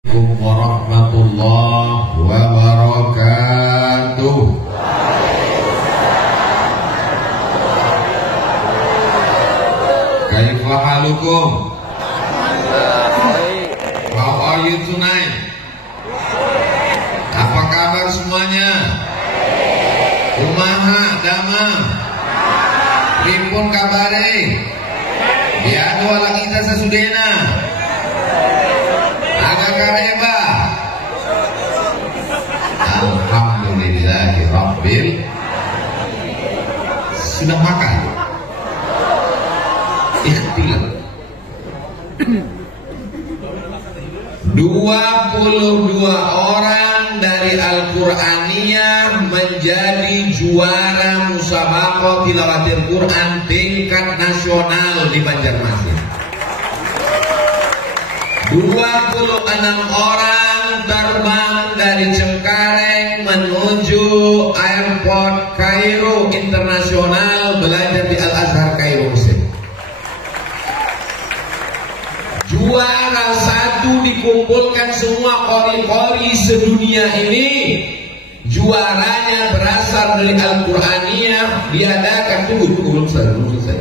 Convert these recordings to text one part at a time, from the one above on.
Assalamualaikum warahmatullahi wabarakatuh. Kaifa halukum? How are you tonight? Apa kabar semuanya? Kumaha dama? Pripun kabare? Biadu ala kita sesudena. Agak kareba. Alhamdulillahi Rabbil. Sudah makan? Ikhtilaf. 22 orang dari Al-Qur'aniyah menjadi juara musabaqah tilawatil Quran tingkat nasional di Banjarmasin. 26 orang terbang dari Cengkareng menuju airport Kairo Internasional belajar di Al-Azhar Kairo, Mesir. Juara satu dikumpulkan semua qori-qori sedunia ini. Juaranya berasal dari Al-Qur'aniyah, diadakan belum selesai.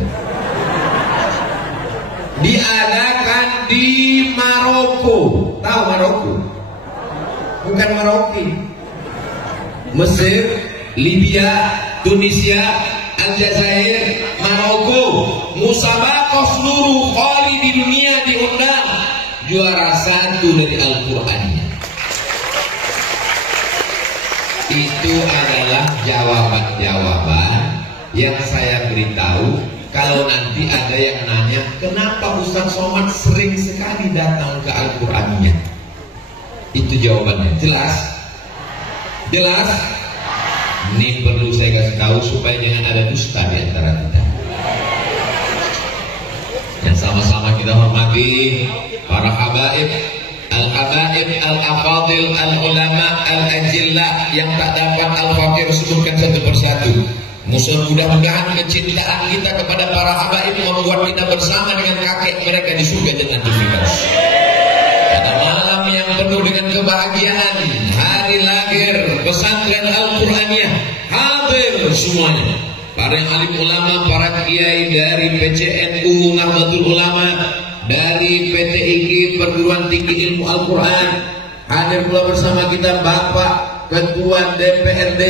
Diadakan di Maroko. Tahu Maroko? Bukan Maroki. Mesir, Libya, Tunisia, Aljazair, Maroko. Musabaqah seluruh qori di dunia diundang. Juara satu dari Al-Qur'an. Itu adalah jawaban-jawaban yang saya beritahu. Kalau nanti ada yang nanya, kenapa Ustaz Somad sering sekali datang ke Al-Qur'aniyah? Itu jawabannya. Jelas? Jelas? Ini perlu saya kasih tahu supaya jangan ada dusta di antara kita. Yang sama-sama kita hormati para habaib, al-habaib, al-afadil, al-ulama, al-ajillah yang tak dapat al-fakir sebutkan satu persatu. Mudah-mudahan kecintaan kita kepada para habaib membuat kita bersama dengan kakek mereka di surga dengan Firdaus. Pada malam yang penuh dengan kebahagiaan, hari lahir pesantren Al-Qur'aniyah, hadir semuanya. Para alim ulama, para kiai dari PCNU Nahdlatul Ulama, dari PTIQ Perguruan Tinggi Ilmu Al-Quran, hadir pula bersama kita Bapak Ketua DPRD,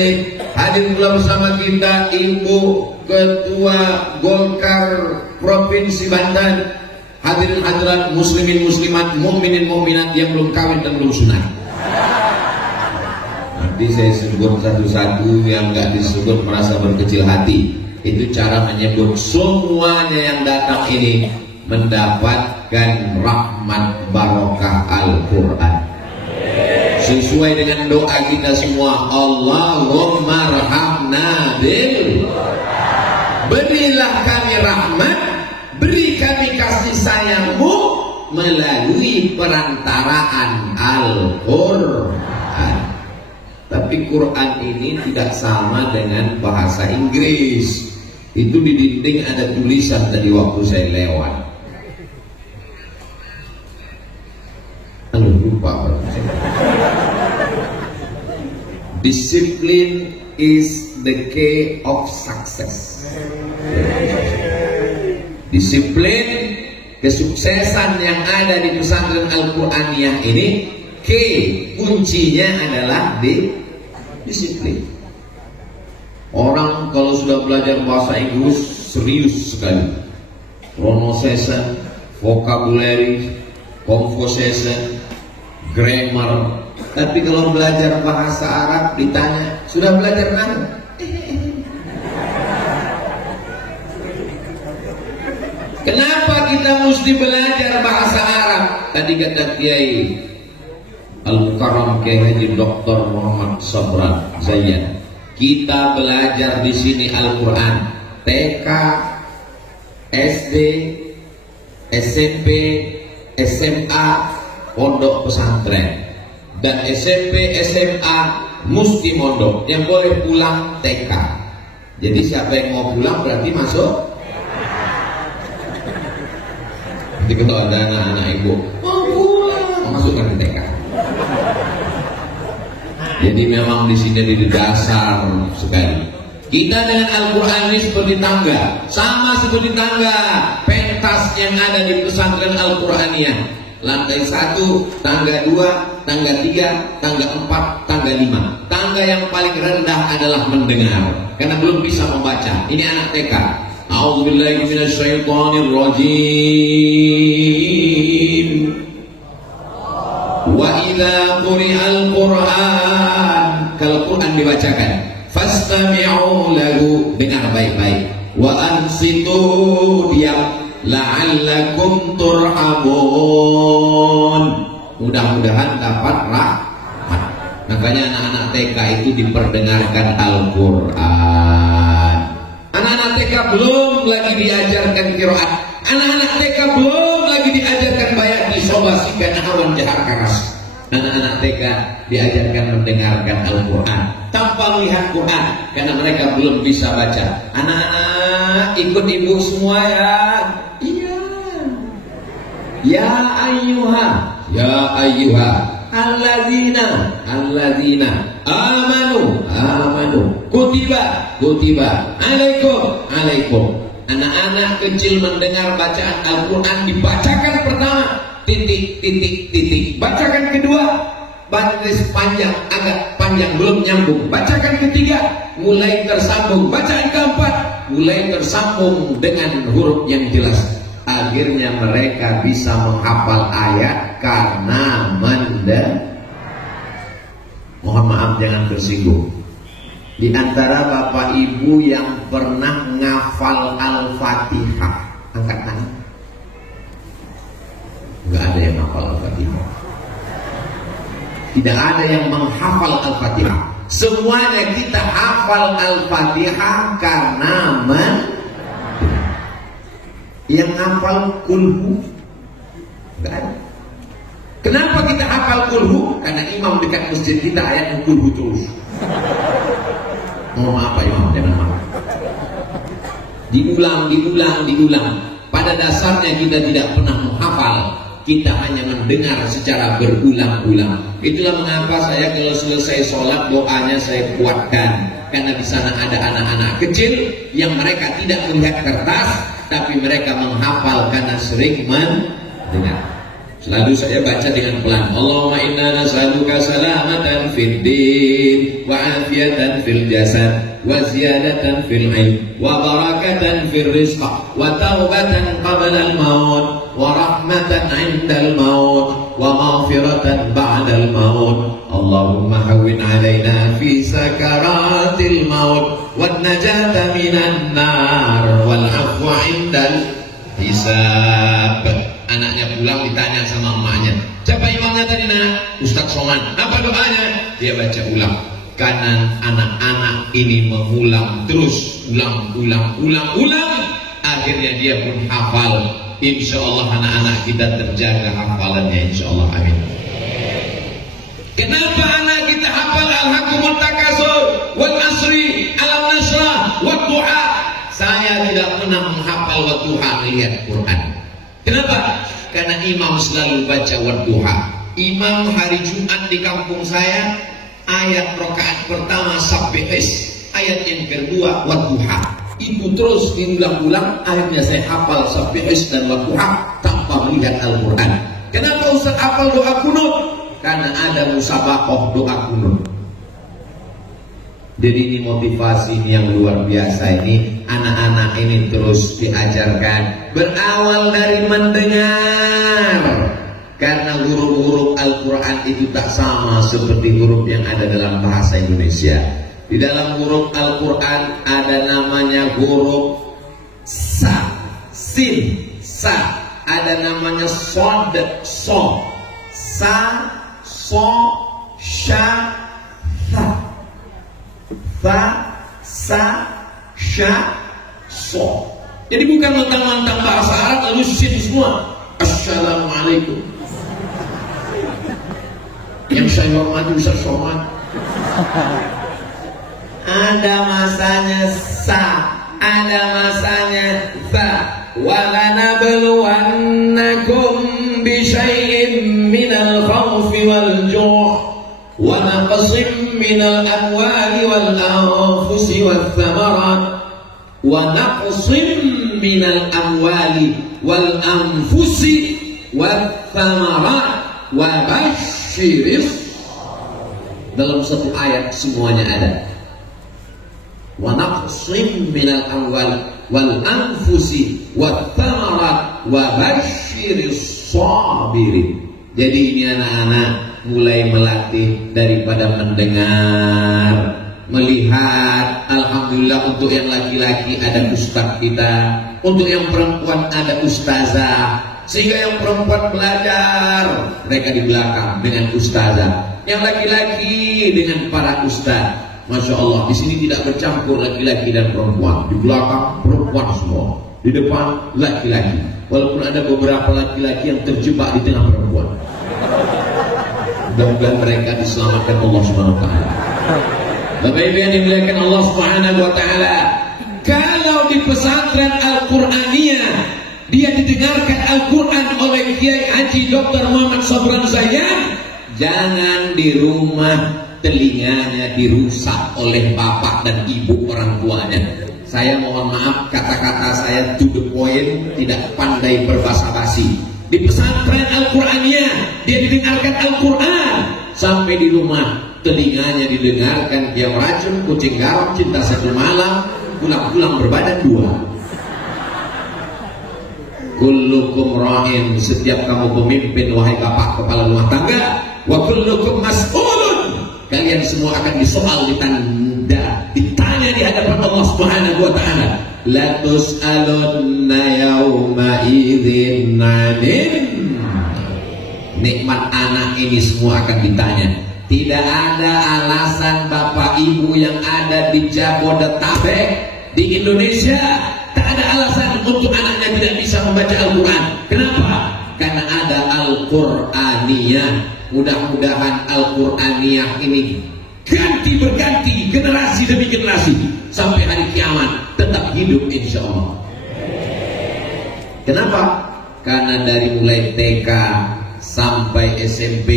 hadir pula bersama kita Ibu Ketua Golkar Provinsi Banten, hadirin hadirat muslimin muslimat, mukminin mukminat yang belum kawin dan belum sunat. Nanti saya sebut satu-satu, yang nggak disebut merasa berkecil hati. Itu cara menyebut semuanya yang datang ini mendapatkan rahmat barokah Al-Quran. Sesuai dengan doa kita semua, Allahumma rahamna bil Quran. Berilah kami rahmat, beri kami kasih sayangmu melalui perantaraan Al-Quran. Tapi Quran ini tidak sama dengan bahasa Inggris. Itu di dinding ada tulisan tadi waktu saya lewat. Lupa. Discipline is the key of success. Disiplin, kesuksesan yang ada di pesantren Al-Qur'aniyah ini, key, kuncinya adalah di disiplin. Orang kalau sudah belajar bahasa Inggris serius sekali. Pronunciation, vocabulary, conversation, grammar. Tapi kalau belajar bahasa Arab ditanya, sudah belajar mana? Kenapa kita mesti belajar bahasa Arab? Tadi kata Kiai Al-Mukarram Kiai Haji Dr. Muhammad Sabran Zayyan, kita belajar di sini Al-Quran TK, SD, SMP, SMA, pondok pesantren, dan SMP, SMA mesti mondok. Yang boleh pulang TK. Jadi siapa yang mau pulang berarti masuk. Nanti kalau ada anak-anak ibu mau pulang, masukkan ke TK. Jadi memang di sini di dasar sekali. Kita dengan Al-Quran ini seperti tangga, sama seperti tangga pentas yang ada di pesantren Al-Quraniyah. Lantai 1, tangga 2, tangga 3, tangga 4, tangga 5. Tangga yang paling rendah adalah mendengar, karena belum bisa membaca. Ini anak TK. A'udzubillahi minasyaitonirrajim. Wa idza quri'al Qur'an, kalau Quran dibacakan, fastami'u lahu, dengar baik-baik. Wa ansitu, diam. La'allakum turhamun, mudah-mudahan dapat rahmat. Makanya anak-anak TK itu diperdengarkan Al-Quran. Anak-anak TK belum lagi diajarkan qiraat. Anak-anak TK belum lagi diajarkan bayat disobasikan awan jahar keras. Anak-anak TK diajarkan mendengarkan Al-Quran tanpa melihat Quran, karena mereka belum bisa baca. Anak-anak ikut ibu semua ya. Iya. Ya ayyuha alladzina amanu kutiba alaikum. Anak-anak kecil mendengar bacaan Al-Quran dibacakan pertama, titik. Bacakan kedua, baris panjang, agak panjang, belum nyambung. Bacakan ketiga, mulai tersambung. Bacaan keempat, mulai tersambung dengan huruf yang jelas. Akhirnya mereka bisa menghafal ayat karena mohon maaf jangan tersinggung. Di antara bapak ibu yang pernah ngafal Al-Fatihah, angkat tangan. Enggak ada yang menghafal Al-Fatihah. Tidak ada yang menghafal Al-Fatihah. Semuanya kita hafal Al-Fatihah karena yang hafal kulhu enggak ada. Kenapa kita hafal kulhu? Karena imam dekat masjid kita ayat kulhu terus. Mohon maaf Pak Imam, jangan marah. Diulang. Pada dasarnya kita tidak pernah menghafal, kita hanya mendengar secara berulang-ulang. Itulah mengapa saya kalau selesai sholat doanya saya kuatkan, karena di sana ada anak-anak kecil yang mereka tidak melihat kertas, tapi mereka menghafal karena sering mendengar. Selalu saya baca dengan pelan. Allahumma inna nas'aluka salamatan fid din wa afiatan fil jasad wa ziyadatan fil ilm wa barakatan fil rizq wa taubatan qabla al maut wa rahmatan 'inda al maut wa maghfiratan ba'da al maut. Allahumma hawwin 'alaina fi sakaratil maut wan najata minan nar wal 'afwa 'indal hisab. Anaknya pulang ditanya sama emaknya, siapa imamnya tadi nak? Ustaz Somad. Apa doanya? Dia baca ulang. Karena anak-anak ini mengulang terus, ulang. Akhirnya dia pun hafal. Insya Allah anak-anak kita terjaga hafalannya, insya Allah, amin. Kenapa anak kita hafal Alhaakumut Takasur, wal asri, alam nasrah, wad duha? Saya tidak pernah menghafal wad duha melihat Quran. Kenapa? Karena imam selalu baca wadduha. Imam hari Jumat di kampung saya, ayat rakaat pertama sabbihis, ayat yang kedua wadduha. Ibu terus diulang-ulang, akhirnya saya hafal sabbihis dan wadduha tanpa melihat Al-Quran. Kenapa Ustaz hafal doa kunut? Karena ada musabaqah doa kunut. Jadi ini motivasi yang luar biasa ini. Anak-anak ini terus diajarkan berawal dari mendengar. Karena huruf-huruf Al-Quran itu tak sama seperti huruf yang ada dalam bahasa Indonesia. Di dalam huruf Al-Quran ada namanya huruf sa, sin, sa. Ada namanya sod, so, sa, so, sha, tha. Fa, sa, sha, so. Jadi bukan mentang-mentang bahasa Arab lalu sin semua. Assalamualaikum. Yang saya hormati Ustaz Somad. Ada masanya sa, ada masanya fa. Wa lanabluwannakum bi syai'in minal khawfi wal ju'. wa naqsim minal amwali wal anfusi wath thamarat wa naqsim minal amwali wal anfusi wath thamarat wa basyiris. Dalam satu ayat semuanya ada. Wa naqsim minal amwal wal anfusi wath thamarat wa basyiris sabirin. Jadi ini anak-anak mulai melatih daripada mendengar, melihat. Alhamdulillah untuk yang laki-laki ada ustaz kita, untuk yang perempuan ada ustazah, sehingga yang perempuan belajar mereka di belakang dengan ustazah, yang laki-laki dengan para ustaz. Masya Allah, di sini tidak bercampur laki-laki dan perempuan. Di belakang perempuan semua, di depan laki-laki. Walaupun ada beberapa laki-laki yang terjebak di tengah perempuan. Mudah-mudahan mereka diselamatkan Allah Subhanahu wa taala. Bapak Ibu yang dimuliakan Allah Subhanahu wa taala, kalau di pesantren Al-Qur'aniyah dia didengarkan Al-Qur'an oleh Kiai Haji Dr. Muhammad Sabran Zayan, jangan di rumah telinganya dirusak oleh bapak dan ibu orang tuanya. Saya mohon maaf, kata-kata saya to the point, tidak pandai berbahasa basi. Di pesantren Al-Qur'aniyah dia didengarkan Al-Qur'an, sampai di rumah telinganya didengarkan Kiam Racun, Kucing Garam, Cinta Satu Malam, pulang-pulang berbadan dua. Kullukum ra'in, setiap kamu pemimpin wahai bapak kepala rumah tangga, wa kullukum mas'ulun, kalian semua akan disoal, ditanya di hadapan Allah Subhanahu wa taala. La tus'alunna yauma idzin 'anil. Nikmat anak ini semua akan ditanya. Tidak ada alasan bapak ibu yang ada di Jabodetabek, di Indonesia, tak ada alasan untuk anaknya tidak bisa membaca Al-Quran. Kenapa? Karena ada Al-Qur'aniyah. Mudah-mudahan Al-Qur'aniyah ini berganti generasi demi generasi sampai hari kiamat tetap hidup insya Allah. Kenapa? Karena dari mulai TK sampai SMP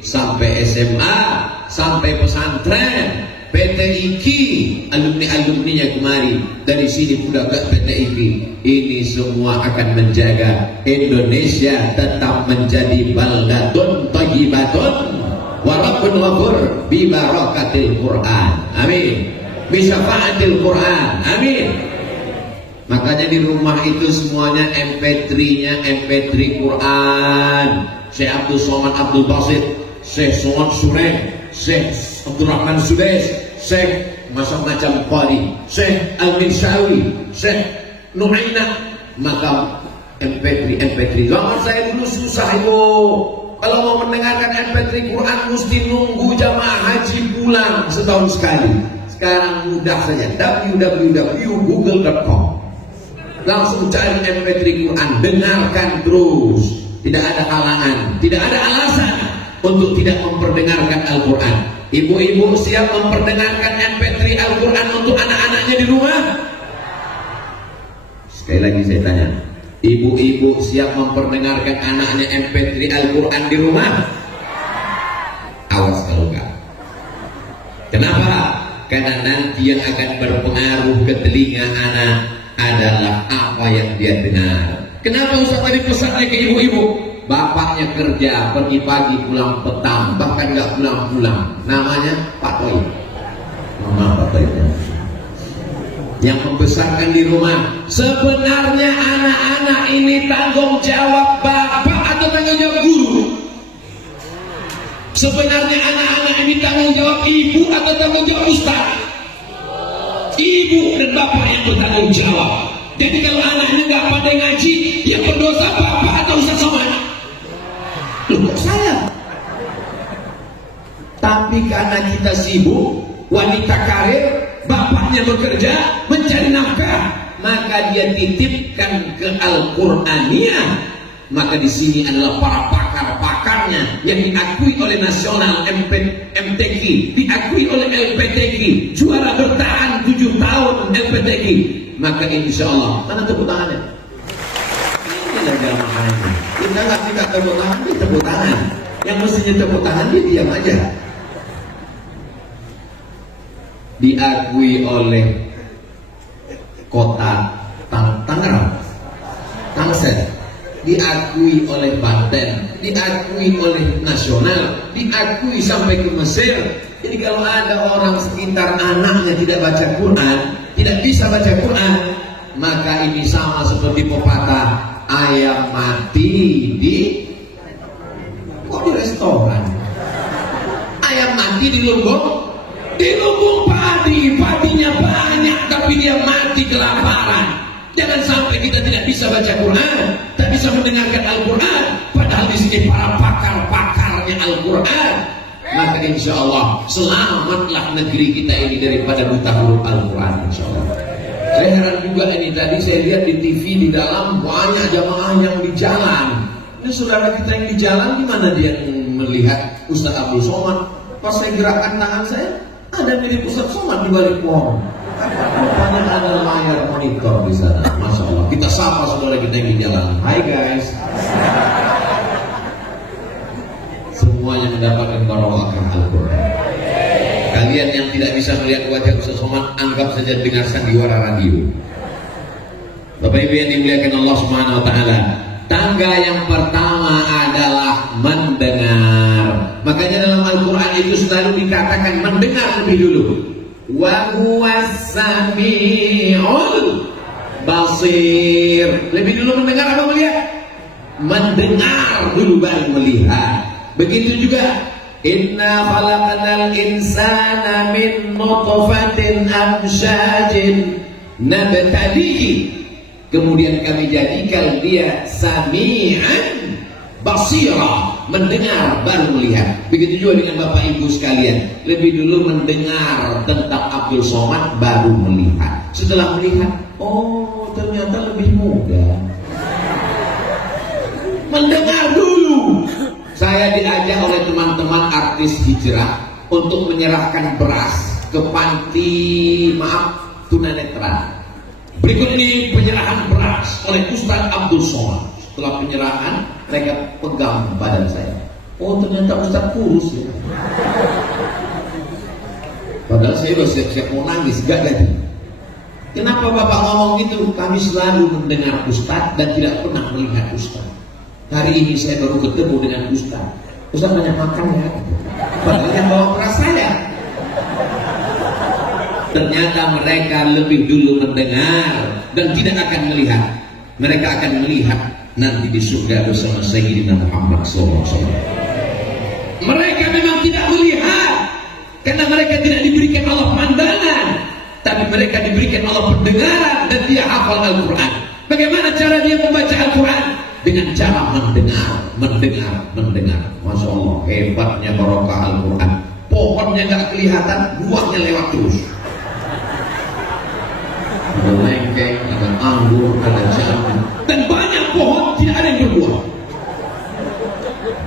sampai SMA sampai pesantren PTIQ, alumni-alumninya kemari dari sini sudah ke PTIQ, ini semua akan menjaga Indonesia tetap menjadi baldatun thayyibatun wa rabbun ghafur bi barakatil Quran. Amin. Bi syafaatil Quran. Amin. Makanya di rumah itu semuanya MP3-nya MP3 Quran. Syekh Abdul Somad Abdul Basit, Syekh Somad Sureh, Syekh Abdul Rahman Sudais, Syekh macam-macam Qari, Syekh Al-Minshawi, Syekh Nu'ainah. Maka MP3 zaman saya dulu susah itu. Kalau mau mendengarkan MP3 Quran mesti nunggu jamaah haji pulang setahun sekali. Sekarang mudah saja, www.google.com, langsung cari MP3 Quran, dengarkan terus. Tidak ada halangan, tidak ada alasan untuk tidak memperdengarkan Al-Quran. Ibu-ibu siap memperdengarkan MP3 Al-Quran untuk anak-anaknya di rumah? Sekali lagi saya tanya, ibu-ibu siap memperdengarkan anaknya MP3 Al-Quran di rumah? Awas kalau enggak. Kenapa? Karena nanti yang akan berpengaruh ke telinga anak adalah apa yang dia dengar. Kenapa Ustaz tadi pesannya ke ibu-ibu? Bapaknya kerja, pergi pagi pulang petang, bahkan enggak pulang-pulang. Namanya Pak Toy. Mama Pak Toy. Yang membesarkan di rumah. Sebenarnya anak-anak ini tanggung jawab bapak atau tanggung jawab guru? Sebenarnya anak-anak ini tanggung jawab ibu atau tanggung jawab ustaz? Ibu dan bapak yang bertanggung jawab. Jadi kalau anaknya nggak pandai ngaji, yang berdosa bapak atau ustaz somad? Loh, saya. Tapi karena kita sibuk, wanita karir, bapaknya bekerja mencari nafkah, maka dia titipkan ke Al-Qur'aniyah. Maka di sini adalah para pakar-pakarnya yang diakui oleh nasional MTQ, diakui oleh LPTQ, juara bertahan 7 tahun LPTQ. Maka insya Allah, mana tepuk tangannya? Inilah jamaahnya. Kita nggak tepuk tangan, dia tepuk tangan. Yang mestinya tepuk tangan dia diam aja. diakui oleh kota Tangerang, Tangsel, diakui oleh Banten, diakui oleh nasional, diakui sampai ke Mesir. Jadi kalau ada orang sekitar anaknya tidak baca Quran, tidak bisa baca Quran, maka ini sama seperti pepatah ayam mati di restoran. Ayam mati di lumbung padi, padinya banyak tapi dia mati kelaparan. Jangan sampai kita tidak bisa baca Quran, tak bisa mendengarkan Al-Quran, padahal di sini para pakar-pakarnya Al-Quran. Maka insya Allah selamatlah negeri kita ini daripada buta huruf Al-Quran, insya Allah. Saya heran juga ini, tadi saya lihat di TV di dalam banyak jamaah yang di jalan. Ini saudara kita yang di jalan, gimana dia melihat Ustaz Abdul Somad? Pas saya gerakkan tangan saya, ada mirip Ustaz Somad di balik pohon. Rupanya ada layar monitor di sana. Masya Allah. Kita sapa saudara kita yang di jalan. Hai guys. Semuanya mendapatkan barokah Al-Quran. Kalian yang tidak bisa melihat wajah Ustaz Somad, anggap saja dengar sandiwara radio. Bapak Ibu yang dimuliakan Allah Subhanahu wa taala, tangga yang pertama adalah mendengar. Makanya dalam Al-Quran itu selalu dikatakan mendengar lebih dulu. Wa huwas sami'ul basir. Lebih dulu mendengar apa melihat? Mendengar dulu baru melihat. Begitu juga inna khalaqnal insana min nutfatin amsyajin nabtalihi. Kemudian kami jadikan dia sami'an basira, mendengar baru melihat. Begitu juga dengan Bapak Ibu sekalian, lebih dulu mendengar tentang Abdul Somad baru melihat. Setelah melihat, oh ternyata lebih mudah. Mendengar dulu. Saya diajak oleh teman-teman artis hijrah untuk menyerahkan beras ke panti tunanetra. Berikut ini penyerahan beras oleh Ustaz Abdul Somad. Setelah penyerahan, mereka pegang badan saya. Oh ternyata Ustaz kurus ya. Padahal saya sudah siap-siap mau nangis, gak jadi. Kenapa Bapak ngomong gitu? Kami selalu mendengar Ustaz dan tidak pernah melihat Ustaz. Hari ini saya baru ketemu dengan Ustaz. Ustaz banyak makan ya. Padahal yang bawa beras saya. Ternyata mereka lebih dulu mendengar dan tidak akan melihat. Mereka akan melihat nanti di surga bersama Sayyidina Muhammad SAW. Mereka memang tidak melihat karena mereka tidak diberikan Allah pandangan, tapi mereka diberikan Allah pendengaran dan dia hafal Al-Quran. Bagaimana cara dia membaca Al-Quran? Dengan cara mendengar. Masya Allah, hebatnya barokah Al-Quran. Pohonnya nggak kelihatan, buahnya lewat terus. Ada lengkeng, ada anggur, ada jambu, dan banyak pohon tidak ada yang berbuah.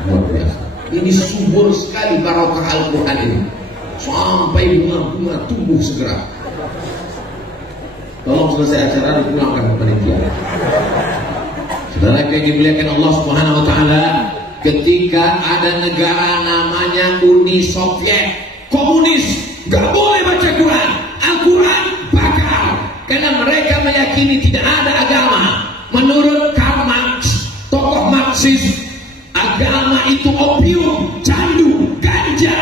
Luar biasa. Ini subur sekali barokah Al-Quran ini. Sampai bunga-bunga tumbuh segera. Tolong selesai acara dipulangkan ke panitia. Saudara yang dimuliakan Allah Subhanahu wa taala, ketika ada negara namanya Uni Soviet komunis, gak boleh baca Quran. Al-Quran bakar. Karena mereka meyakini tidak ada agama. Menurut Karl Marx, tokoh Marxis, agama itu opium, candu, ganja.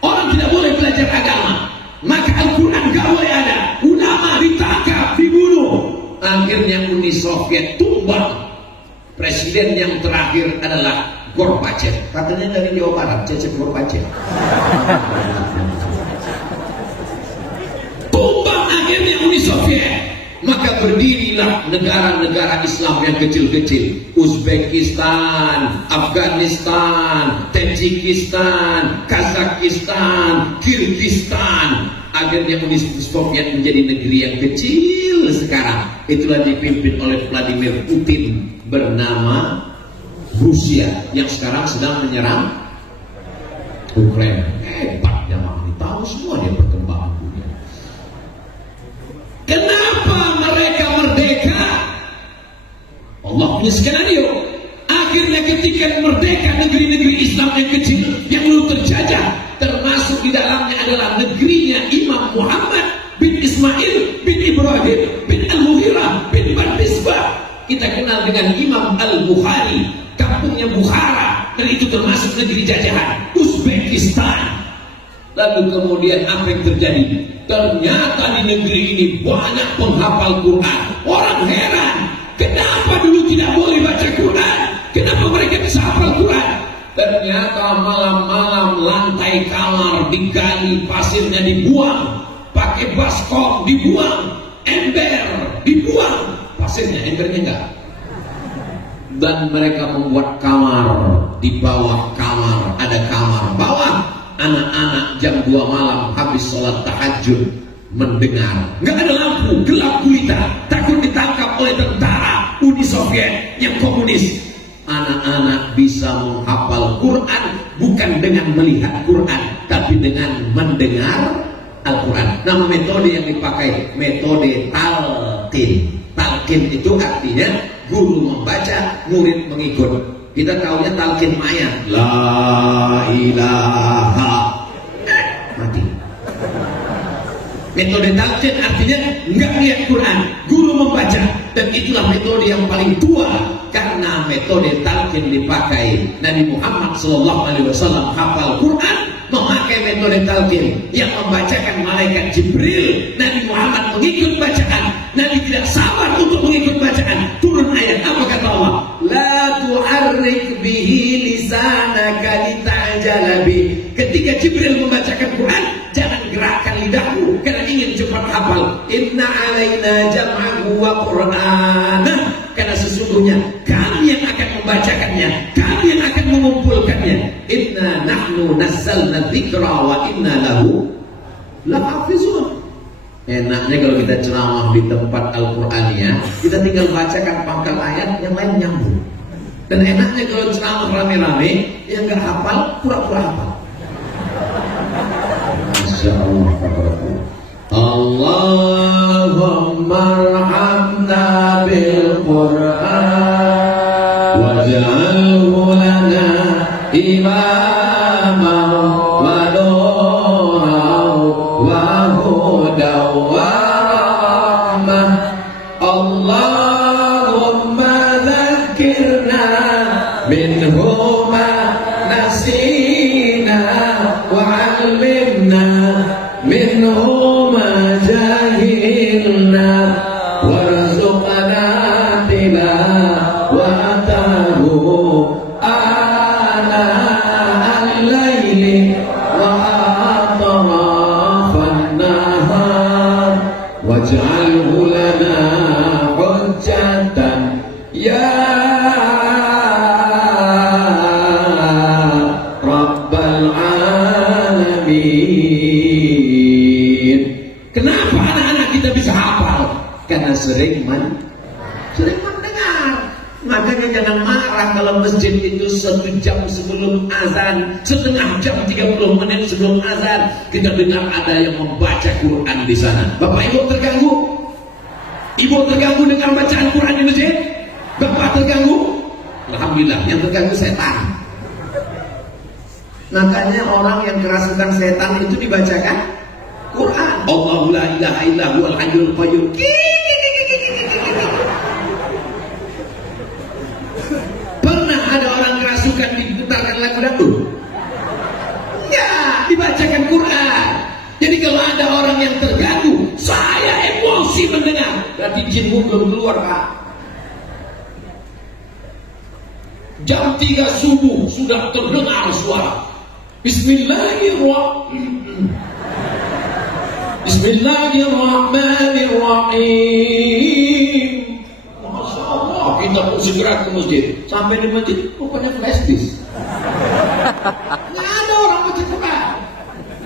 Orang tidak boleh belajar agama. Maka Al-Quran gak boleh ada. Ulama ditangkap, dibunuh. Akhirnya Uni Soviet tumbang. Presiden yang terakhir adalah Gorbachev. Katanya dari Jawa Barat, Cecep Gorbachev. Tumbang akhirnya Uni Soviet. Maka berdirilah negara-negara Islam yang kecil-kecil. Uzbekistan, Afghanistan, Tajikistan, Kazakhstan, Kyrgyzstan. Akhirnya Uni Soviet menjadi negeri yang kecil sekarang. Itulah dipimpin oleh Vladimir Putin bernama Rusia yang sekarang sedang menyerang Ukraina. Hebat jamaah ini, tahu semua dia perkembangan dunia. Kenapa mereka merdeka? Allah punya skenario. Akhirnya ketika merdeka negeri-negeri Islam yang kecil yang dulu terjajah, termasuk di dalamnya adalah negerinya Imam Muhammad dengan Imam Al-Bukhari, kampungnya Bukhara, dan itu termasuk negeri jajahan Uzbekistan. Lalu kemudian apa yang terjadi? Ternyata di negeri ini banyak penghafal Quran. Orang heran, kenapa dulu tidak boleh baca Quran? Kenapa mereka bisa hafal Quran? Ternyata malam-malam lantai kamar digali, pasirnya dibuang, pakai baskom dibuang, ember dibuang, pasirnya, embernya enggak. Dan mereka membuat kamar, di bawah kamar ada kamar bawah. Anak-anak jam 2 malam habis sholat tahajud mendengar, nggak ada lampu, gelap gulita, takut ditangkap oleh tentara Uni Soviet yang komunis. Anak-anak bisa menghafal Quran bukan dengan melihat Quran, tapi dengan mendengar Al-Quran. Nama metode yang dipakai metode talqin. Talqin itu artinya guru membaca, murid mengikut. Kita tahunya talqin maya, la ilaha, mati. Metode talqin artinya nggak lihat Quran, guru membaca, dan itulah metode yang paling tua karena metode talqin dipakai. Nabi Muhammad SAW hafal Quran memakai metode talqin, yang membacakan malaikat Jibril. Nabi Muhammad mengikut bacaan. Nabi tidak sabar untuk mengikut bacaan. Turun ayat, apa kata Allah? La tu'arrik bihi lisanaka lita'jala bih. Ketika Jibril membacakan Quran, jangan gerakkan lidahmu karena ingin cepat hafal. Inna alaina jam'ahu wa qur'anah. Karena sesungguhnya kami yang akan membacakannya, kami yang akan mengumpulkannya. Inna nahnu nazzalna dzikra wa inna lahu lahafizun. Enaknya kalau kita ceramah di tempat Al-Qur'aniyah, kita tinggal bacakan pangkal ayat, yang lain nyambung. Dan enaknya kalau ceramah rame-rame, yang nggak hafal pura-pura hafal. Masya Allah. Allahumma arhamna bil Qur'an waj'alhu lana imama wa nuran wa hudan wa rahmah. Allahumma dzakirna minhu ma nasina wa 'allimna minhu sering mendengar. Makanya jangan marah kalau masjid itu 1 jam sebelum azan, setengah jam 30 menit sebelum azan kita dengar ada yang membaca Quran di sana. Bapak Ibu terganggu? Ibu terganggu dengan bacaan Quran di masjid? Bapak terganggu? Alhamdulillah, yang terganggu setan. Makanya orang yang kerasukan setan itu dibacakan Quran. Allahu la ilaha illa huwal hayyul qayyum. Diputarkan lagu dangdut, ya dibacakan Quran. Jadi kalau ada orang yang terganggu, saya emosi mendengar, berarti jinmu belum keluar, Pak. Jam 3 subuh sudah terdengar suara Bismillahirrahmanirrahim. Bismillahirrahmanirrahim. Kita pun segera ke masjid. Sampai di masjid, pokoknya flash disk. Nggak ada orang baca Quran.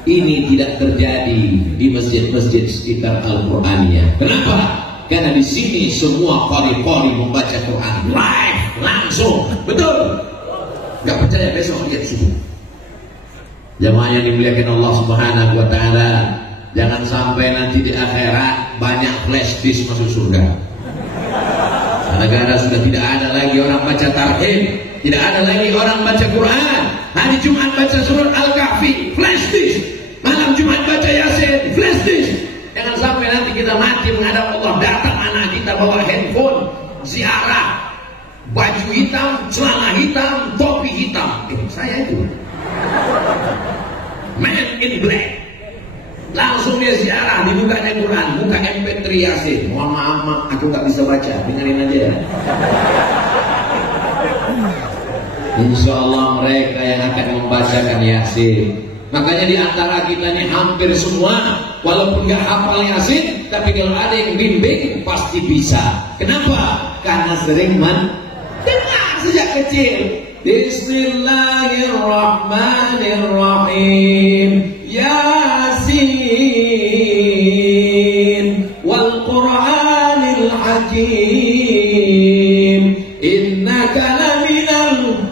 Ini tidak terjadi di masjid-masjid sekitar Al-Qur'aniyah. Kenapa? Karena di sini semua qari-qari membaca Quran live, langsung. Betul? Nggak percaya, besok lihat subuh. Jamaah yang dimuliakan Allah Subhanahu wa Ta'ala, jangan sampai nanti di akhirat banyak flash disk masuk surga. Negara sudah tidak ada lagi orang baca tarhim, tidak ada lagi orang baca Quran. Hari Jumat baca surat Al-Kahfi, flash disk. Malam Jumat baca Yasin, flash disk. Jangan sampai nanti kita mati menghadap Allah, datang anak kita bawa handphone, ziarah. hitam, celana hitam, topi hitam. Saya itu Man in Black. Langsung dia ziarah, dibukanya Quran, buka MP3 Yasin. Mohon maaf, aku gak bisa baca, dengerin aja ya. Insya Allah mereka yang akan membacakan Yasin. Makanya di antara kita ini hampir semua, walaupun gak hafal Yasin, tapi kalau ada yang bimbing pasti bisa. Kenapa? Karena sering mendengar sejak kecil. Bismillahirrahmanirrahim. Yasin wal Qur'anil Hakim. Innaka laminal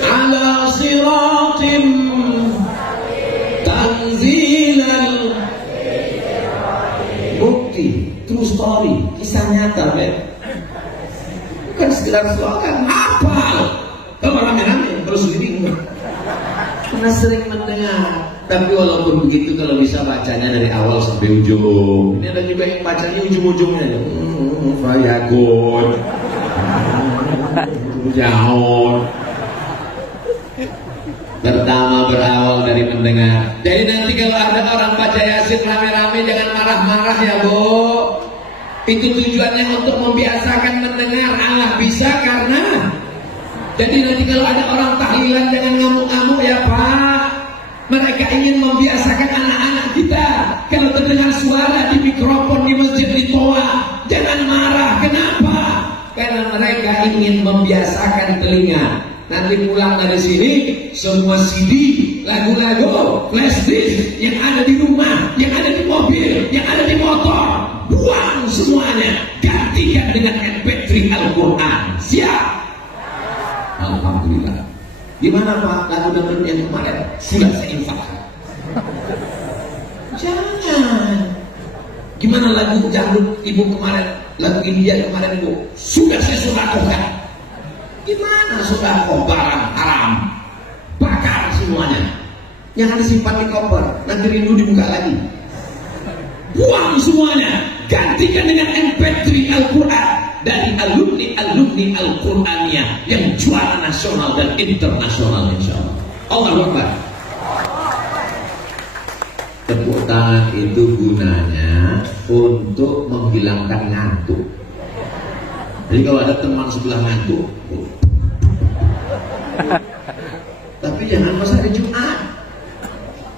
ala siratim tanzilal. Bukti, true story, kisah nyata, men. Bukan sekedar slogan, hafal. Kalau rame-rame terus bingung. Karena sering mendengar. Tapi walaupun begitu, kalau bisa bacanya dari awal sampai ujung. Ini ada juga yang bacanya ujung-ujungnya. Fayakun jauh. Pertama berawal dari mendengar. Jadi nanti kalau ada orang baca Yasin rame-rame, jangan marah-marah ya, Bu. Itu tujuannya untuk membiasakan mendengar. Allah bisa karena. Jadi nanti kalau ada orang tahlilan, jangan ngamuk-ngamuk ya, Pak. Mereka ingin membiasakan anak-anak kita. Kalau terdengar suara di mikrofon di masjid, di toa, jangan marah. Kenapa? Karena mereka ingin membiasakan telinga. Nanti pulang dari sini, semua CD, lagu-lagu, flash disk yang ada di rumah, yang ada di mobil, yang ada di motor, buang semuanya, gantikan dengan MP3 Al-Quran. Siap? Alhamdulillah. Gimana Pak lagu dangdut yang kemarin? Sudah saya infakkan. Jangan. Gimana lagu dangdut Ibu kemarin, lagu India kemarin Bu? Sudah saya sedekahkan. Gimana sedekah barang haram? Bakar semuanya. Jangan disimpan di koper, nanti rindu dibuka lagi. Buang semuanya, gantikan dengan MP3 Al-Quran dari alumni Al-Quraniyah yang juara nasional dan internasional, insyaallah. Allahu Akbar. Tepuk tangan itu gunanya untuk menghilangkan ngantuk. Jadi kalau ada teman sebelah ngantuk, tapi jangan pas hari Jumat.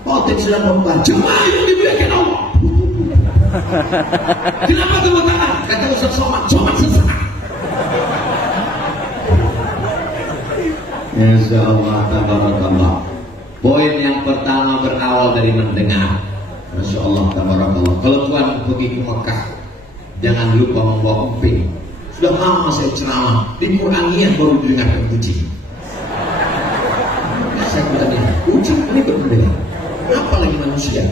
Khotib sedang membaca, jemaah yang dimuliakan Allah. Kenapa tepuk tangan? Kata Ustaz Somad sesak. Insya Allah, tabarakallah. Poin yang pertama berawal dari mendengar. Masya Allah, tabarakallah. Kalau Tuhan pergi ke Mekah, jangan lupa membawa emping. Sudah lama saya ceramah di Quraniyah baru didengarkan kucing. Saya bertanya, kucing ini bermendengar, apalagi manusia?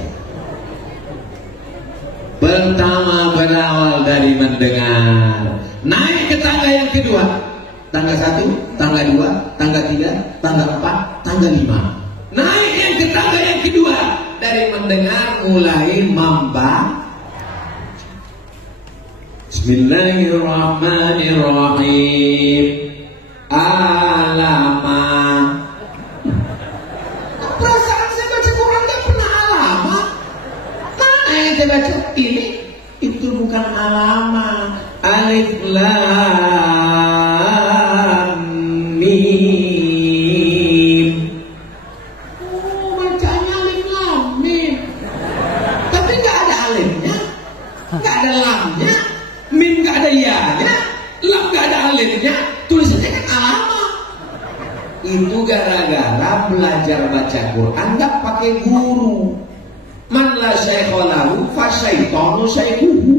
Pertama berawal dari mendengar. Naik ke tangga yang kedua. Tangga 1, tangga 2, tangga 3, tangga 4, tangga 5. Naik yang ke tangga yang kedua. Dari mendengar mulai membaca. Bismillahirrahmanirrahim. Alama. Perasaan saya baca Quran gak pernah alama. Mana yang saya baca? Ini itu bukan alama. Alif lam mim. Oh, bacanya alif lam mim. Tapi nggak ada alifnya, nggak ada lamnya, mim nggak ada ya-nya, lam nggak ada alifnya, tulisannya kan alama. Itu gara-gara belajar baca Quran nggak pakai guru. Man la syaikha lahu fa syaitanu syaikuhu.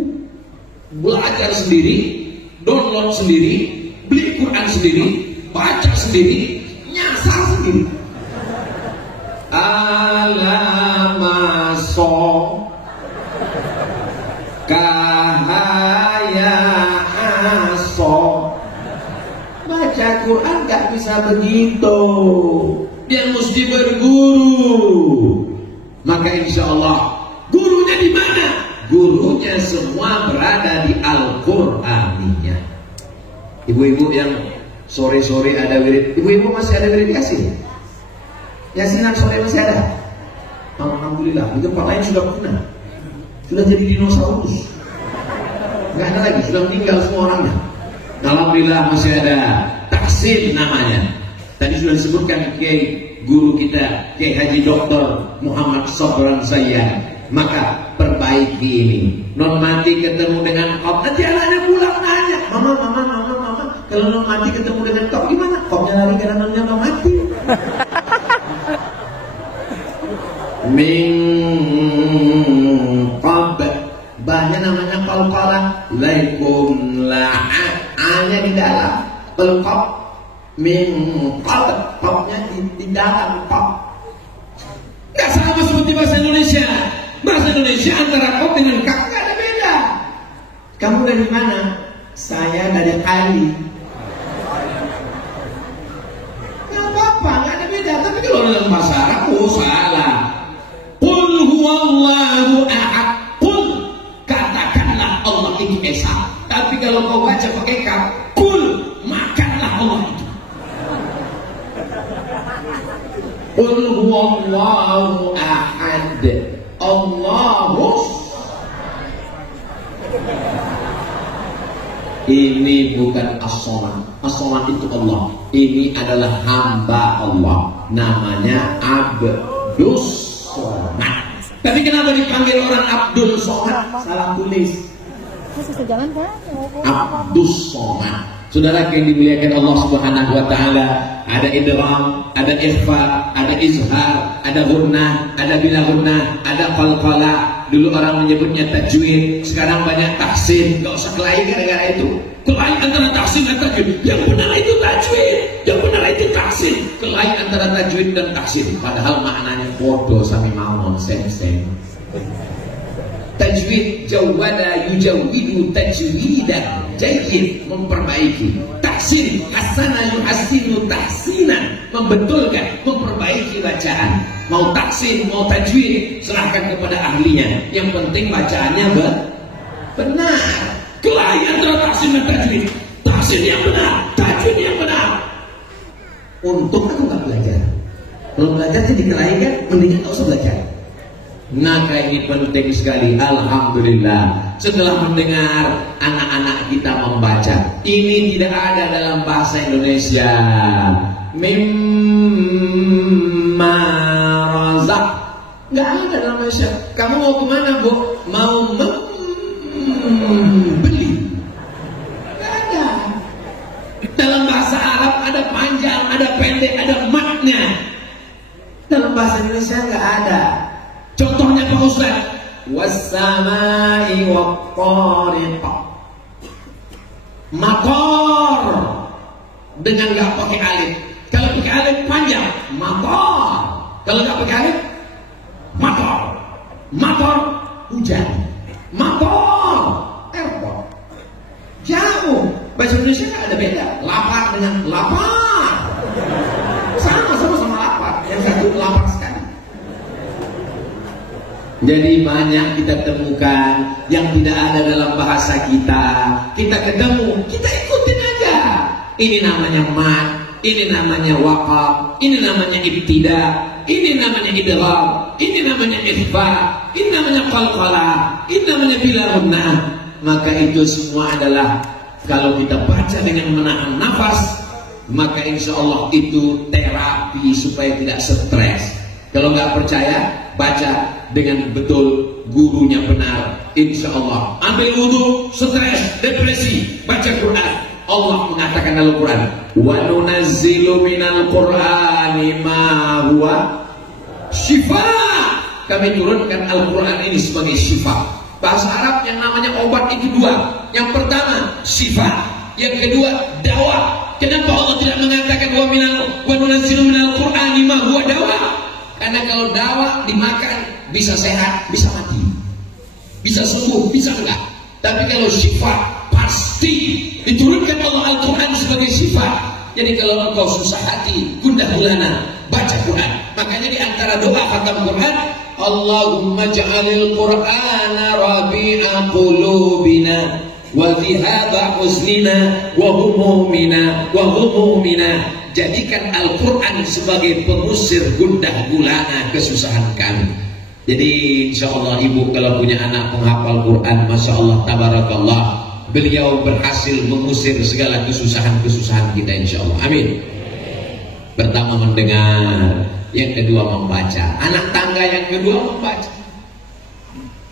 Belajar sendiri, download sendiri, beli Quran sendiri, baca sendiri, nyasar sendiri. Alamaso kahaya aso. Baca Quran gak bisa begitu. Dia mesti berguru. Maka insya Allah gurunya di mana? Gurunya semua berada di Al-Quraniyah. Ibu-ibu yang sore-sore ada wirid, ibu-ibu masih ada wirid Yasin? Yasinan sore masih ada? Alhamdulillah, itu pakaian sudah punah, sudah jadi dinosaurus, nggak ada lagi, sudah meninggal semua orangnya. Alhamdulillah masih ada. Taksin namanya. Tadi sudah disebutkan Kiai guru kita, Kiai Haji Dr. Muhammad Sobran Zayyan. Maka perbaiki ini. Non mati ketemu dengan kop, nanti anaknya pulang nanya, mama, kalau non mati ketemu dengan kop gimana? Kopnya lari karena nonnya non mati. Min qab, banyak namanya qalqalah, laikum la'a, a-nya di dalam, qalqab min qab, qobnya di dalam qab. Enggak sama seperti bahasa Indonesia. Bahasa Indonesia antara qab dengan kaf enggak ada beda. Kamu dari mana? Saya dari Kali. Enggak apa-apa, enggak ada beda. Tapi kalau dalam bahasa Arab, oh salah. Qul huwallahu ahad. Qul, katakanlah Allah itu esa. Tapi kalau kau baca pakai kaf, qul, makanlah Allah itu. Qul huwallahu ahad. Allahus. Ini bukan as-somad. As-somad itu Allah. Ini adalah hamba Allah. Namanya Abdus Somad. Tapi kenapa dipanggil orang Abdul Somad? Salah tulis. Abdus Somad. Saudara yang dimuliakan Allah Subhanahu wa taala, ada idgham, ada ikhfa, ada izhar, ada gunnah, ada bila gunnah, ada qalqalah. Dulu orang menyebutnya tajwid, sekarang banyak tahsin. Enggak usah kelahi gara-gara itu. Kelahi antara tahsin dan tajwid. Yang benar itu tajwid, yang benar itu tahsin. Kelahi antara tajwid dan tahsin, padahal maknanya bodoh sami mau nonsense. Tajwid jawada yujawwidu tajwidan, jayyid memperbaiki. Tahsin hasana yuhassinu tahsinan, membetulkan, memperbaiki bacaan. Mau tahsin, mau tajwid, serahkan kepada ahlinya. Yang penting bacaannya benar. Kelahi antara tahsin dan tajwid. Tahsin yang benar, tajwid yang benar. Untung aku nggak belajar. Kalau belajar jadi kelahi kan, mendingan nggak usah belajar. Maka ini penting sekali. Alhamdulillah, setelah mendengar anak-anak kita membaca, ini tidak ada dalam bahasa Indonesia. Mimma razaq, nggak ada dalam Indonesia. Kamu mau kemana, Bu? Mau beli? Nggak ada. Dalam bahasa Arab ada panjang, ada pendek, ada makna. Dalam bahasa Indonesia nggak ada. Contohnya Pak Ustaz, was-samai wat-tariq. Mator dengan nggak pakai alif. Kalau pakai alif panjang, mator. Kalau nggak pakai alif, mator. Mator hujan. Mator airport. Jauh. Bahasa Indonesia nggak ada beda. Lapar dengan lapar. Sama lapar. Yang satu lapar sekali. Jadi banyak kita temukan yang tidak ada dalam bahasa kita. Kita ketemu, kita ikutin aja. Ini namanya mat, ini namanya waqaf, ini namanya ibtida, ini namanya idgham, ini namanya ikhfa, ini namanya qalqalah, ini namanya bila gunnah. Maka itu semua adalah kalau kita baca dengan menahan nafas, maka insya Allah itu terapi supaya tidak stres. Kalau nggak percaya, baca dengan betul, gurunya benar, insya Allah. Ambil wudhu, stres, depresi, baca Quran. Allah mengatakan dalam Quran, wa nunazzilu minal Qur'ani ma huwa syifa. Kami turunkan Al-Quran ini sebagai syifa. Bahasa Arab yang namanya obat itu dua. Yang pertama syifa, yang kedua dawa. Kenapa Allah tidak mengatakan wa nunazzilu minal Qur'ani ma huwa dawa? Karena kalau dawa dimakan bisa sehat, bisa mati, bisa sembuh, bisa enggak. Tapi kalau syifa pasti diturunkan Allah Al-Quran sebagai syifa. Jadi kalau engkau susah hati, gundah gulana, baca Quran. Makanya di antara doa khatam Quran, Allahumma ja'alil Qur'ana rabi'a qulubina wa dhihaba huznina wa humumina wa humumina. Jadikan Al-Quran sebagai pengusir gundah gulana kesusahan kami. Jadi insya Allah ibu kalau punya anak penghafal Quran, masya Allah tabarakallah, beliau berhasil mengusir segala kesusahan-kesusahan kita insya Allah. Amin. Pertama mendengar, yang kedua membaca. Anak tangga yang kedua membaca.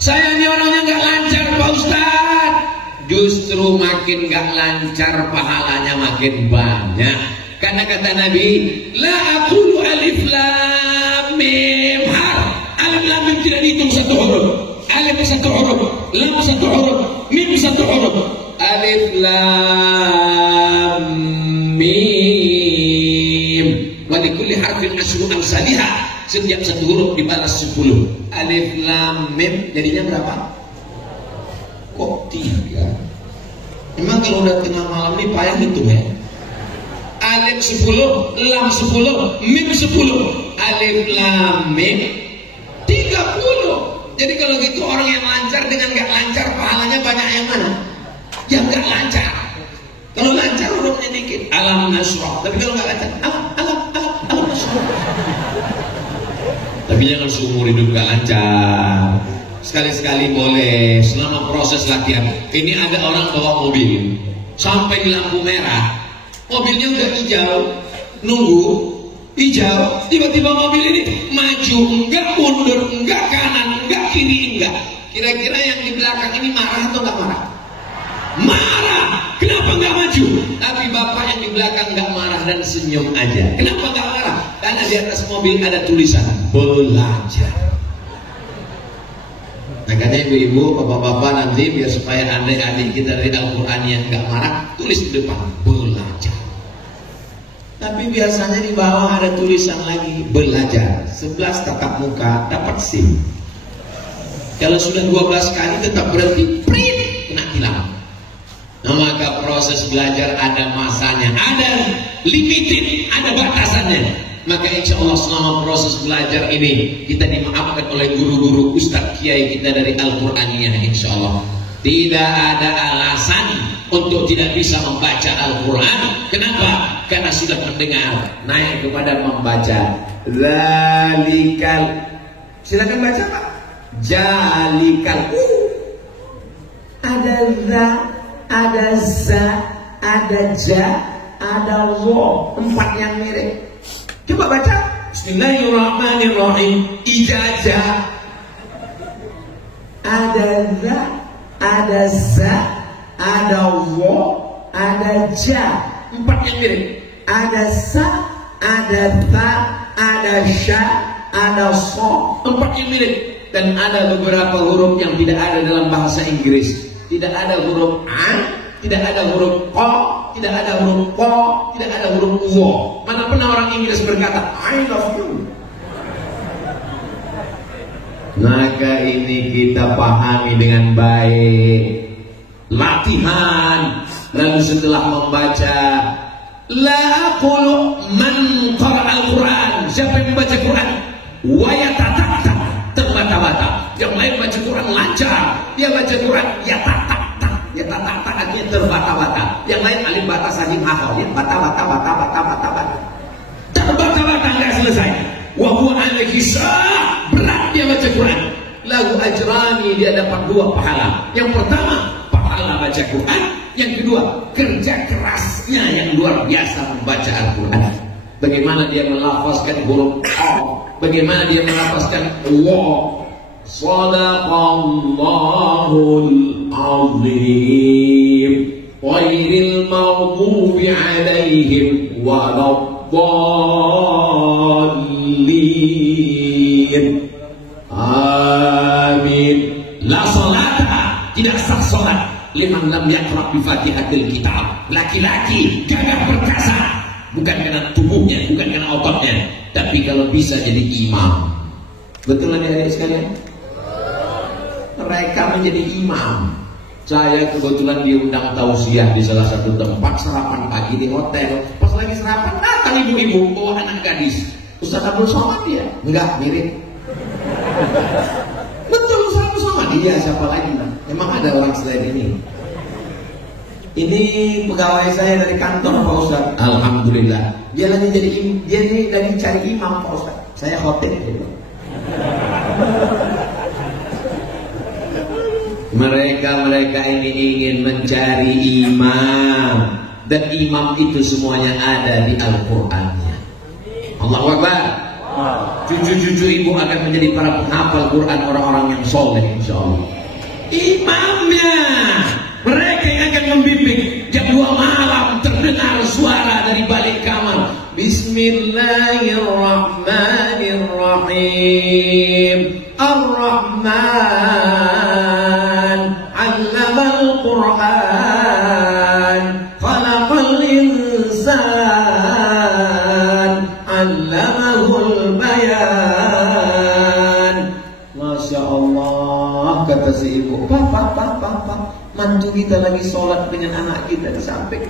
Saya ini orangnya nggak lancar Pak Ustaz. Justru makin nggak lancar pahalanya makin banyak. Karena kata Nabi, la aqulu alif lam mim har. Alif lam mim tidak dihitung satu huruf. Alif satu huruf, lam satu huruf, mim satu huruf. Alif lam mim. Wa likulli harfin asyru amsalihah. Setiap satu huruf dibalas 10. Alif lam mim jadinya berapa? Kok 3? Emang kalau udah tengah malam ini payah hitung ya? Alif 10, lam 10, mim 10. Alif lam mim 30. Jadi kalau gitu orang yang lancar dengan gak lancar pahalanya banyak yang mana? Yang gak lancar. Kalau lancar hurufnya dikit, alam nasrah. Tapi kalau gak lancar, alam nasrah. Tapi jangan seumur hidup gak lancar. Sekali-sekali boleh selama proses latihan. Ini ada orang bawa mobil sampai di lampu merah, mobilnya udah hijau, nunggu hijau, tiba-tiba mobil ini maju, enggak mundur, enggak kanan, enggak kiri, enggak. Kira-kira yang di belakang ini marah atau enggak marah? Marah. Kenapa enggak maju? Tapi bapak yang di belakang enggak marah dan senyum aja. Kenapa enggak marah? Karena di atas mobil ada tulisan belajar. Makanya ibu-ibu, bapak-bapak nanti biar supaya adik-adik kita dari Al-Quran yang enggak marah, tulis di depan belajar. Tapi biasanya di bawah ada tulisan lagi belajar. 11 tatap muka dapat SIM. Kalau sudah 12 kali tetap berhenti, print, kena tilang. Nah, maka proses belajar ada masanya, ada limited, ada batasannya. Maka insya Allah selama proses belajar ini kita dimaafkan oleh guru-guru ustadz kiai kita dari Al-Quraniyah insya Allah. Tidak ada alasan untuk tidak bisa membaca Al-Quran. Kenapa? Karena sudah mendengar, naik kepada membaca. Zalikal. Silakan baca Pak. Jalikal. Ada za, ada za, ada ja, ada wo. 4 yang mirip. Coba baca. Bismillahirrahmanirrahim. Ijazah. Ada za, ada za, ada wo, ada ja. 4 yang mirip. Ada sa, ada ta, ada sya, ada so. 4 yang mirip. Dan ada beberapa huruf yang tidak ada dalam bahasa Inggris. Tidak ada huruf a, tidak ada huruf ko, tidak ada huruf ko, tidak ada huruf wo. Mana pernah orang Inggris berkata I love you? Maka ini kita pahami dengan baik. Latihan. Lalu setelah membaca, la aqulu man qara al-Quran. Siapa yang membaca Quran? Wa yatatattat, terbata-bata. Yang lain baca Quran lancar, dia baca Quran ya tatak-tak, ya tatak-tak artinya terbata-bata. Yang lain alif bata sajim hafal, ya bata-bata, bata-bata, terbata-bata nggak selesai. Wa huwa alaihi sah, berat dia baca Quran. Lahu ajrani, dia dapat 2 pahala. Yang pertama pahala baca Quran, yang kedua kerja kerasnya yang luar biasa membaca Al-Quran. Bagaimana dia melafazkan huruf a, bagaimana dia melafazkan wa. Sadaqallahul azim. Ghairil maghdubi alaihim waladdallin. Amin. La salata, tidak sah salat liman lam yaqra bi Fatihatil Kitab. Laki-laki gagah perkasa, bukan karena tubuhnya, bukan karena ototnya, tapi kalau bisa jadi imam. Betul adik-adik sekalian? Mereka menjadi imam. Saya kebetulan diundang tausiah di salah satu tempat sarapan pagi di hotel. Pas lagi sarapan datang ibu-ibu bawa anak gadis. Ustaz Abdul Somad dia? Enggak, mirip. Betul Ustaz Abdul Somad? Iya, siapa lagi? Emang ada orang selain ini? Ini pegawai saya dari kantor Pak Ustaz. Alhamdulillah. Dia lagi cari imam Pak Ustaz. Saya hotel gitu. Mereka ini ingin mencari imam, dan imam itu semuanya ada di Al-Qur'annya. Allahu Akbar. Cucu-cucu ibu akan menjadi para penghafal Quran, orang-orang yang soleh insyaallah. Imamnya, mereka yang akan membimbing. Jam 2 malam terdengar suara dari balik kamar. Bismillahirrahmanirrahim. Ar-Rahman 'allamal Qur'an, khalaqal insan, 'allamahul bayan. Masya Allah, kata si ibu. Pak, mantu kita lagi sholat dengan anak kita di samping.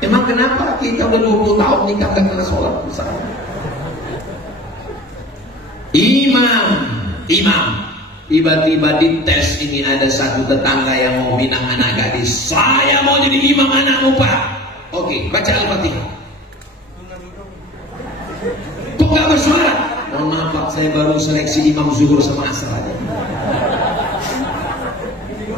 Emang kenapa kita udah 20 tahun nikah gak pernah sholat bersama? Imam, tiba-tiba di tes ini ada satu tetangga yang mau minang anak gadis. Saya mau jadi imam anakmu Pak. Oke, baca Al-Fatihah. Kok gak bersuara? Mohon maaf Pak, saya baru seleksi imam zuhur sama asar aja.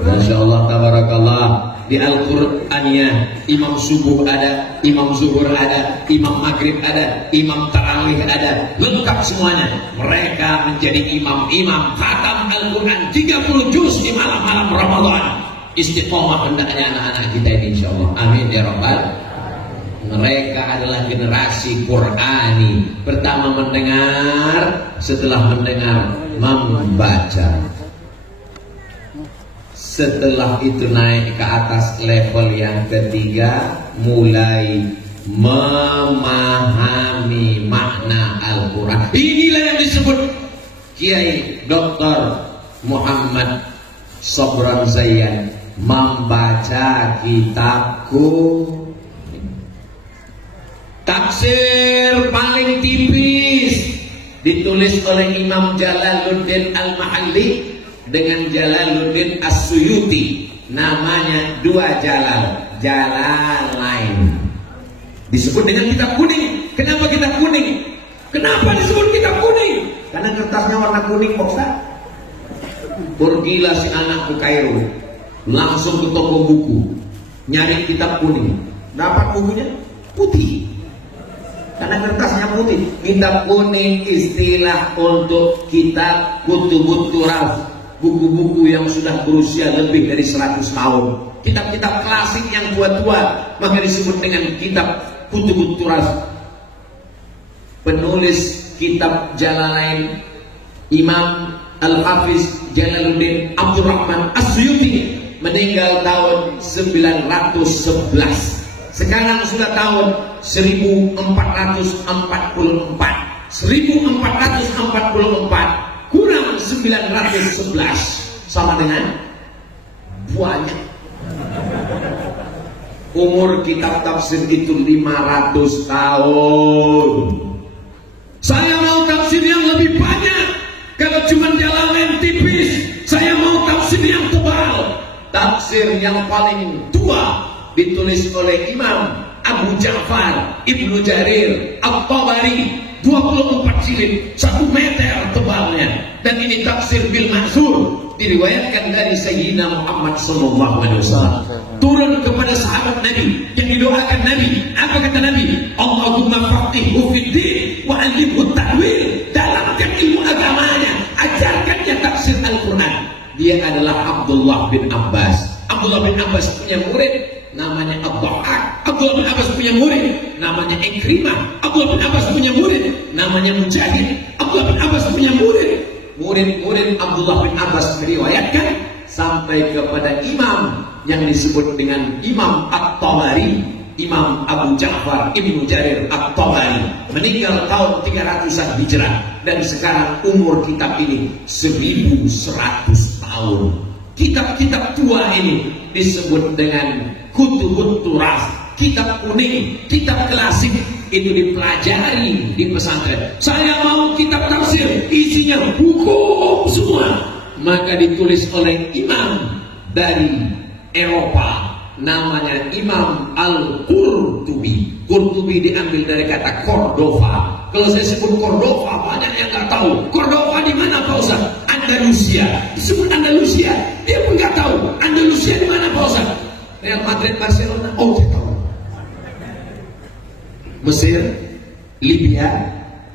Masya Allah, tabarakallah. Di Al-Qur'annya imam subuh ada, imam zuhur ada, imam maghrib ada, imam tarawih ada, lengkap semuanya. Mereka menjadi imam-imam khatam Al-Quran 30 juz di malam-malam Ramadan. Istiqomah hendaknya anak-anak kita ini insyaallah. Amin ya rabbal. Mereka adalah generasi Qur'ani. Pertama mendengar, setelah mendengar membaca. Setelah itu naik ke atas level yang ketiga, mulai memahami makna Al-Quran. Inilah yang disebut Kiai Dr. Muhammad Sobron Zayan membaca kitabku. Tafsir paling tipis ditulis oleh Imam Jalaluddin Al-Mahalli dengan Jalaluddin As-Suyuti. Namanya dua Jalalain. Disebut dengan kitab kuning. Kenapa kitab kuning? Kenapa disebut kitab kuning? Karena kertasnya warna kuning Ustaz. Pergilah si anak ke Kairo, langsung ke toko buku, nyari kitab kuning. Dapat bukunya putih, karena kertasnya putih. Kitab kuning istilah untuk kitab kutubut turas, buku-buku yang sudah berusia lebih dari 100 tahun. Kitab-kitab klasik yang tua-tua, maka disebut dengan kitab kutubut turas. Penulis kitab Jalalain Imam Al-Hafiz Jalaluddin Abdurrahman As-Suyuti meninggal tahun 911. Sekarang sudah tahun 1444. 1444 kurang 911 sama dengan banyak. Umur kitab tafsir itu 500 tahun. Saya mau tafsir yang lebih banyak. Kalau cuma Jalalain tipis, saya mau tafsir yang tebal. Tafsir yang paling tua ditulis oleh Imam Abu Ja'far Ibnu Jarir At-Tabari, 24 jilid, 1 meter tebalnya. Dan ini tafsir bil Mansur, diriwayatkan dari Sayyidina Muhammad SAW. Turun kepada sahabat Nabi yang didoakan Nabi. Apa kata Nabi? Allahumma faqihhu fiddin wa 'allimhu ta'wil. Dalamkan ilmu agamanya, ajarkannya tafsir Al-Quran. Dia adalah Abdullah bin Abbas. Abdullah bin Abbas punya murid namanya Abdullah. Abdullah bin Abbas punya murid namanya Ikrimah. Abdullah bin Abbas punya murid namanya Mujahid. Abdullah bin Abbas punya murid Abdullah bin Abbas meriwayatkan sampai kepada imam yang disebut dengan Imam At-Tabari, Imam Abu Ja'far Ibnu Jarir At-Tabari, meninggal tahun 300-an Hijrah. Dan sekarang umur kitab ini 1100 tahun. Kitab-kitab tua ini disebut dengan kutubut turas, kitab kuning, kitab klasik. Itu dipelajari di pesantren. Saya mau kitab tafsir, isinya hukum semua. Maka ditulis oleh imam dari Eropa, namanya Imam Al-Qurtubi. Qurtubi diambil dari kata Cordova. Kalau saya sebut Cordova, banyak yang nggak tahu. Cordova di mana Pak Ustaz? Andalusia. Disebut Andalusia, dia pun nggak tahu. Andalusia di mana Pak Ustaz? Real Madrid, Barcelona. Oh, saya tahu. Mesir, Libya,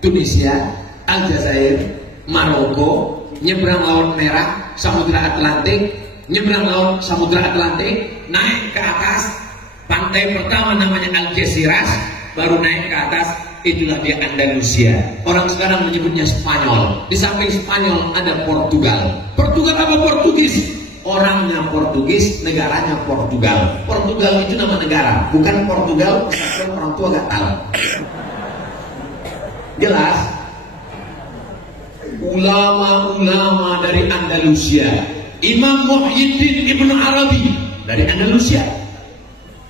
Tunisia, Aljazair, Maroko, nyebrang Laut Merah, Samudra Atlantik, nyebrang Laut Samudra Atlantik, naik ke atas, pantai pertama namanya Algeciras, baru naik ke atas, itulah dia Andalusia. Orang sekarang menyebutnya Spanyol. Di samping Spanyol ada Portugal. Portugal apa Portugis? Orangnya Portugis, negaranya Portugal. Portugal itu nama negara, bukan Portugal orang tua gatal. Jelas? Ulama-ulama dari Andalusia. Imam Muhyiddin Ibnu Arabi dari Andalusia.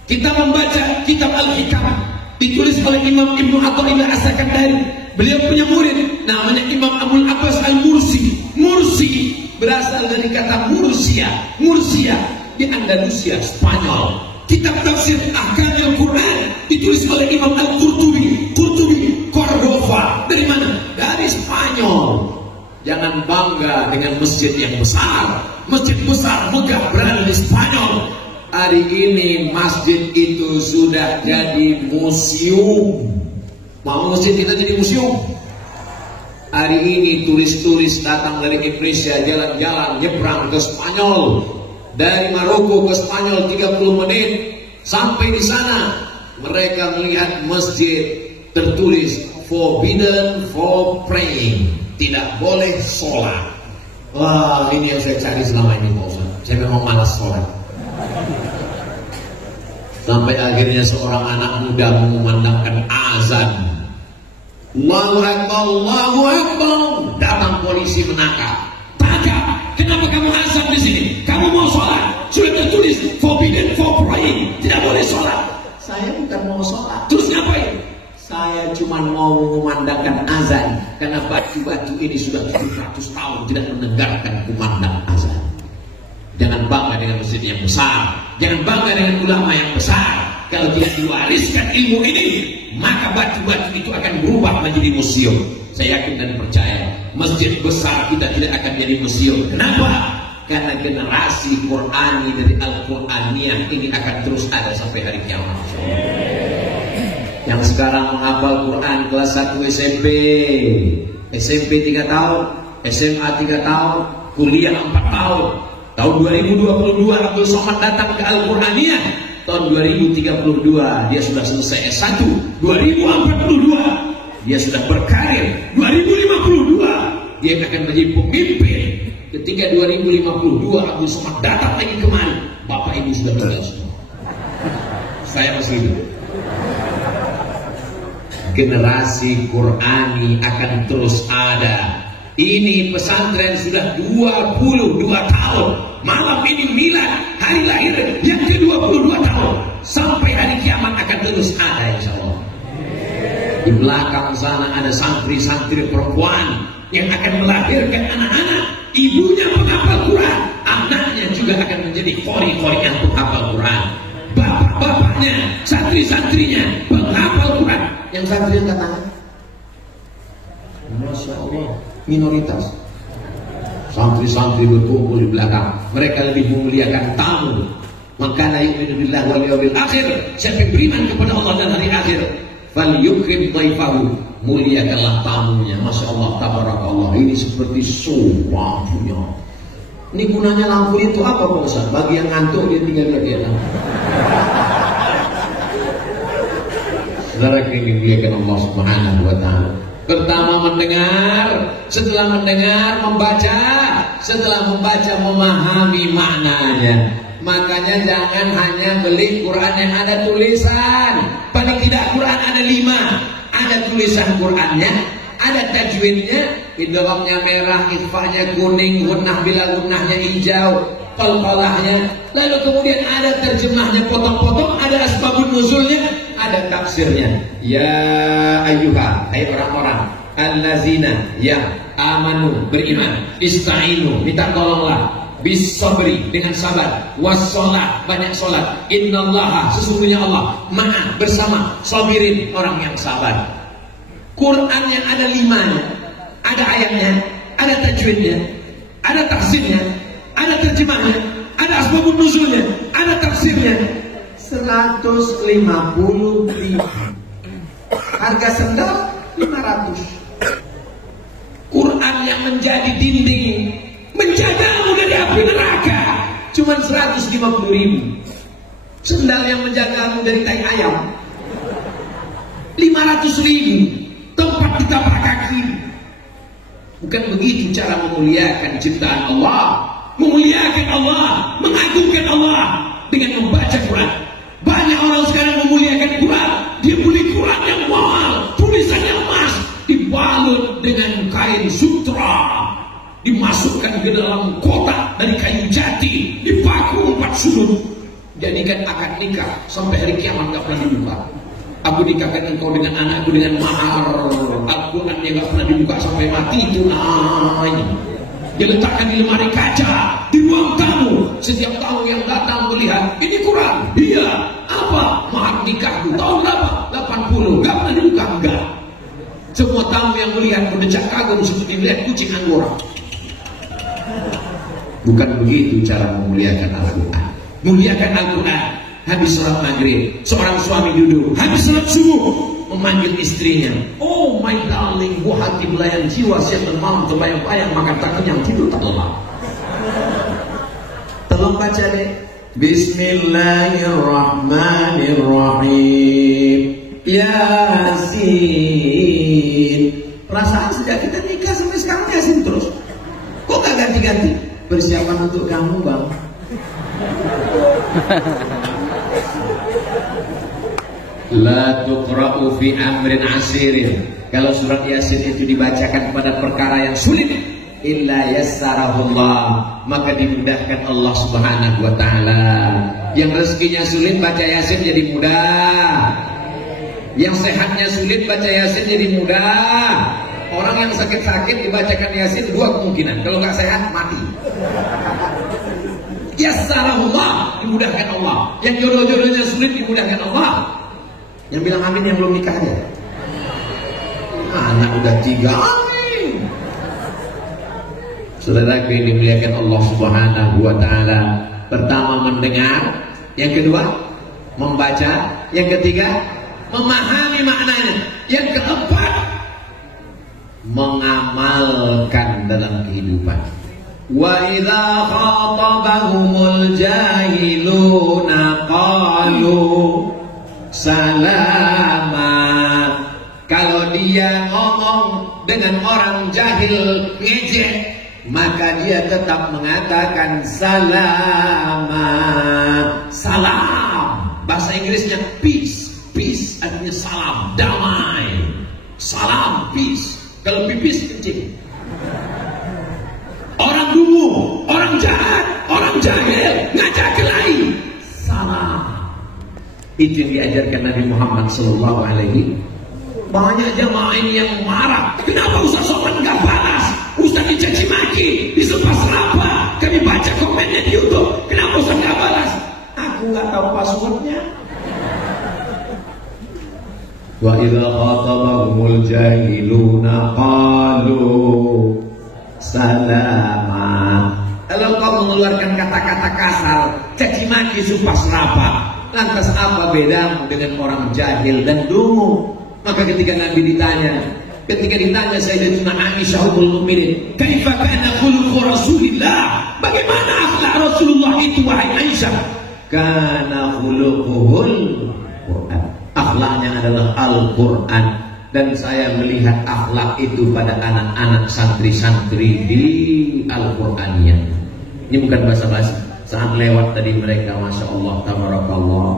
Kita membaca kitab Al-Hikam, ditulis oleh Imam Ibnu Athaillah As-Sakandari. Beliau punya murid namanya Imam Abul Abbas Al-Mursi. Mursi berasal dari kata Mursia. Mursia di Andalusia, Spanyol. Kitab tafsir Ahkamul Quran ditulis oleh Imam Al-Qurtubi. Qurtubi, Cordova. Dari mana? Dari Spanyol. Jangan bangga dengan masjid yang besar. Masjid besar megah berada di Spanyol. Hari ini masjid itu sudah jadi museum. Mau masjid kita jadi museum? Hari ini turis-turis datang dari Indonesia, jalan-jalan nyebrang ke Spanyol. Dari Maroko ke Spanyol 30 menit. Sampai di sana mereka melihat masjid tertulis forbidden for praying, tidak boleh sholat. Wah, ini yang saya cari selama ini Pak Ustaz. Saya memang malas sholat. Sampai akhirnya seorang anak muda mengumandangkan azan. Allahu Akbar, Allahu Akbar. Datang polisi menangkap. Tangkap. Kenapa kamu azan di sini? Kamu mau sholat? Sudah tertulis forbidden for praying, tidak boleh sholat. Saya bukan mau sholat. Terus ngapain? Saya cuma mau mengumandangkan azan karena batu-batu ini sudah 700 tahun tidak mendengarkan kumandang azan. Jangan bangga dengan masjid yang besar, jangan bangga dengan ulama yang besar. Kalau tidak diwariskan ilmu ini, maka batu-batu itu akan berubah menjadi museum. Saya yakin dan percaya masjid besar kita tidak akan jadi museum. Kenapa? Karena generasi Qurani dari Al-Quraniyah ini akan terus ada sampai hari kiamat. Yang sekarang menghafal Quran kelas 1 SMP, SMP 3 tahun, SMA 3 tahun, kuliah 4 tahun. Tahun 2022 Abdul Somad datang ke Al-Quraniyah. Tahun 2032 dia sudah selesai S1. 2042 dia sudah berkarir. 2052 dia akan menjadi pemimpin. Ketika 2052 Abdul Somad datang lagi kemari, Bapak Ibu sudah berada semua. Saya masih hidup. Generasi Qurani akan terus ada. Ini pesantren sudah 22 tahun. Malam ini milad hari lahir yang ke-22 tahun. Sampai hari kiamat akan terus ada insya Allah. Di belakang sana ada santri-santri perempuan yang akan melahirkan anak-anak. Ibunya penghafal Quran, anaknya juga akan menjadi qori-qori yang penghafal Quran. Bapak-bapaknya, santri-santrinya penghafal Quran. Yang santri yang katakan, Masya Allah, minoritas. Santri-santri berkumpul di belakang. Mereka lebih memuliakan tamu. Maka yu'minu billahi wal yawmil akhir. Siapa yang beriman kepada Allah dan hari akhir, falyukrim dhaifahu, muliakanlah tamunya. Masya Allah, tabarakallah. Ini seperti lampunya. Ini gunanya lampu itu apa Pak Ustaz? Bagi yang ngantuk dia tinggal lihat. Saudara yang dimuliakan Allah Subhanahu wa taala. Pertama mendengar, setelah mendengar membaca, setelah membaca memahami maknanya. Makanya jangan hanya beli Quran yang ada tulisan. Paling tidak Quran ada 5. Ada tulisan Qurannya, ada tajwidnya, idghamnya merah, ikhfanya kuning, gunnah bila gunnahnya hijau, qalqalahnya. Lalu kemudian ada terjemahnya potong-potong, ada asbabun nuzulnya, ada tafsirnya. Ya ayyuha, hai orang-orang, allazina yang amanu, beriman, ista'inu, minta tolonglah, bis sabri, dengan sabar, was sholat, banyak sholat, innallaha, sesungguhnya Allah, ma'a, bersama, sabirin, orang yang sabar. Quran yang ada 5-nya, ada ayatnya, ada tajwidnya, ada tafsirnya, ada terjemahnya, ada asbabun nuzulnya, ada tafsirnya. 150.000. Harga sendal 500. Quran yang menjadi dinding menjagamu dari api neraka cuma 150.000. Sendal yang menjagamu dari tai ayam 500.000. Tempat ditapak kaki. Bukan begitu cara memuliakan ciptaan Allah, memuliakan Allah, mengagungkan Allah dengan membaca Quran. Banyak orang sekarang memuliakan Quran, dia beli Quran yang mahal, tulisannya emas, dibalut dengan kain sutra, dimasukkan ke dalam kotak dari kayu jati, dipaku 4 sudut, jadikan akad nikah sampai hari kiamat gak pernah dibuka. Aku nikahkan engkau dengan anakku dengan mahar Al-Quran yang gak pernah dibuka sampai mati tunai. Dia letakkan di lemari kaca di ruang tamu. Setiap tamu yang datang melihat, ini Quran. Iya. Apa? Mahar nikahku. Tahun berapa? 80. Gak pernah dibuka. Enggak. Semua tamu yang melihat berdecak kagum seperti melihat kucing Anggora. Bukan begitu cara memuliakan Al-Quran. Muliakan Al-Quran. Habis sholat maghrib, seorang suami duduk. Habis sholat subuh, memanggil istrinya. Oh my darling, buah hati belayan jiwa, siap malam terbayang-bayang makan tak kenyang, tidur tak lelap. Tolong baca deh. Bismillahirrahmanirrahim. Yasin. Perasaan sejak kita nikah sampai sekarang Yasin terus. Kok gak ganti-ganti? Persiapan untuk kamu, Bang. La tuqra'u fi amrin asirin. Kalau surat Yasin itu dibacakan pada perkara yang sulit, illa yassarahullah, maka dimudahkan Allah Subhanahu wa taala. Yang rezekinya sulit baca Yasin jadi mudah. Yang sehatnya sulit baca Yasin jadi mudah. Orang yang sakit-sakit dibacakan Yasin 2 kemungkinan. Kalau nggak sehat mati. Yassarahullah, dimudahkan Allah. Yang jodoh-jodohnya sulit dimudahkan Allah. Yang bilang amin yang belum nikah aja. Anak udah 3, amin. Saudaraku yang dimuliakan Allah Subhanahu wa taala, pertama mendengar, yang kedua membaca, yang ketiga memahami maknanya, yang keempat mengamalkan dalam kehidupan. Wa idza khatabahumul jahiluna qalu salama. Kalau dia ngomong dengan orang jahil ngejek, maka dia tetap mengatakan salama. Salam, bahasa Inggrisnya peace. Peace artinya salam, damai. Salam, peace. Kalau pipis kencing. Orang dungu, orang jahat, orang jahil ngajak kelahi, salam. Itu yang diajarkan Nabi Muhammad sallallahu alaihi. Banyak jamaah ini yang marah. Kenapa Ustaz Somad nggak balas? Ustaz dicaci maki, disumpah serapa. Kami baca komennya di YouTube. Kenapa Ustaz nggak balas? Aku nggak tahu passwordnya. Wa idza khatabahumul jahiluna qalu salama. Kalau kau mengeluarkan kata-kata kasar, caci maki, sumpah serapa, lantas apa bedamu dengan orang jahil dan dungu? Maka ketika Nabi ditanya, Sayyidatuna Aisyah ummul mukminin, "Kaifa kana khuluqu Rasulillah?" Bagaimana akhlak Rasulullah itu wahai Aisyah? Kana khuluquhul Quran. Akhlaknya adalah Al-Quran. Dan saya melihat akhlak itu pada anak-anak santri-santri di Al-Qurannya. Ini bukan basa-basi. Saat lewat tadi mereka, Masya Allah, tabarakallah,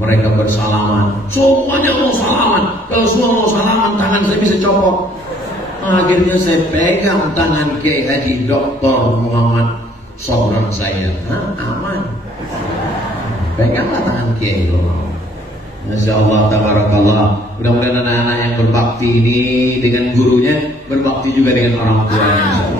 mereka bersalaman. Semuanya mau salaman. Kalau semua mau salaman, tangan saya bisa copot. Akhirnya saya pegang tangan Kiai Haji Dr. Muhammad Sobran saya. Aman. Peganglah tangan Kiai dulu. Masya Allah, tabarakallah. Mudah-mudahan anak-anak yang berbakti ini dengan gurunya berbakti juga dengan orang tuanya.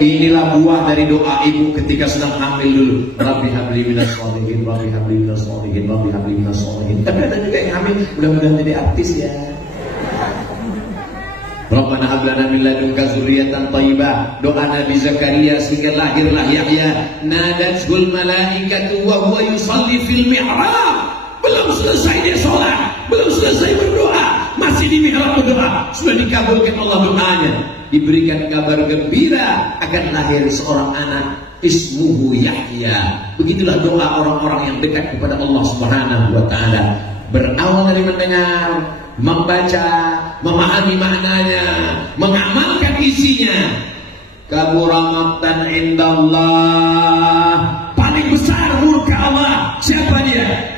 Inilah buah dari doa ibu ketika sedang hamil dulu. Rabbi habli minas sholihin, Rabbi habli minas sholihin, Rabbi habli minas sholihin. Tapi ada juga yang hamil, mudah-mudahan jadi artis ya. Rabbana hab lana min ladunka dzurriyyatan thayyibah. Doa Nabi Zakaria sehingga lahirlah Yahya. Nadatul malaikatu wa huwa yusalli fil mi'rab. Belum selesai dia sholat, belum selesai berdoa, masih di mihrab berdoa, sudah dikabulkan Allah doanya. Diberikan kabar gembira akan lahir seorang anak, ismuhu Yahya. Begitulah doa orang-orang yang dekat kepada Allah Subhanahu wa taala. Berawal dari mendengar, membaca, memahami maknanya, mengamalkan isinya. Kabura maqtan indallah. Paling besar murka Allah. Siapa dia?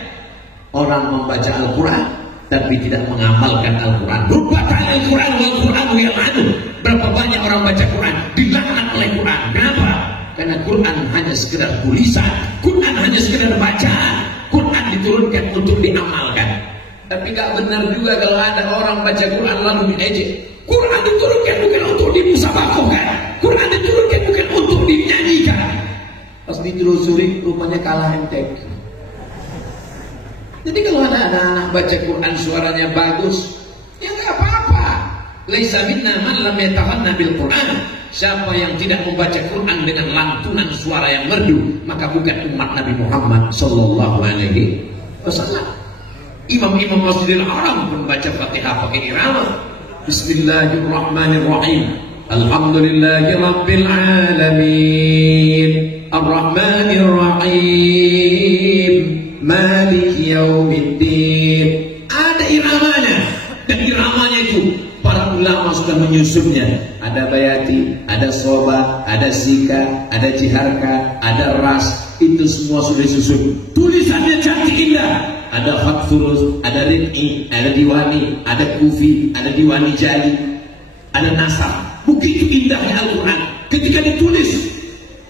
Orang membaca Al-Quran tapi tidak mengamalkan Al-Quran. Berbaca Al-Quran, Al-Quran yang anu. Berapa banyak orang baca Quran dilaknat oleh Quran. Kenapa? Karena Quran hanya sekedar tulisan, Quran hanya sekedar bacaan. Quran diturunkan untuk diamalkan. Tapi gak benar juga kalau ada orang baca Quran lalu diejek. Quran diturunkan bukan untuk dimusabakohkan. Quran diturunkan bukan untuk dinyanyikan. Pas ditelusuri rupanya kalah MTQ. Jadi kalau ada anak baca Quran suaranya bagus, ya nggak apa-apa. Laisa minna man lam yatahanna bil Quran. Siapa yang tidak membaca Quran dengan lantunan suara yang merdu, maka bukan umat Nabi Muhammad sallallahu alaihi wasallam. Imam-imam Masjidil Haram pun baca Fatihah pakai irama. Bismillahirrahmanirrahim. Alhamdulillahi rabbil alamin. Ar-Rahmanir Rahim. Malik yaumiddin. Ada iramanya, dan iramanya itu para ulama sudah menyusunnya. Ada bayati, ada soba, ada sika, ada jiharka, ada ras. Itu semua sudah disusun. Tulisannya cantik indah. Ada fatfurus, ada rin'i, ada diwani, ada kufi, ada diwani jali, ada nasab. Begitu indahnya Al-Quran ketika ditulis.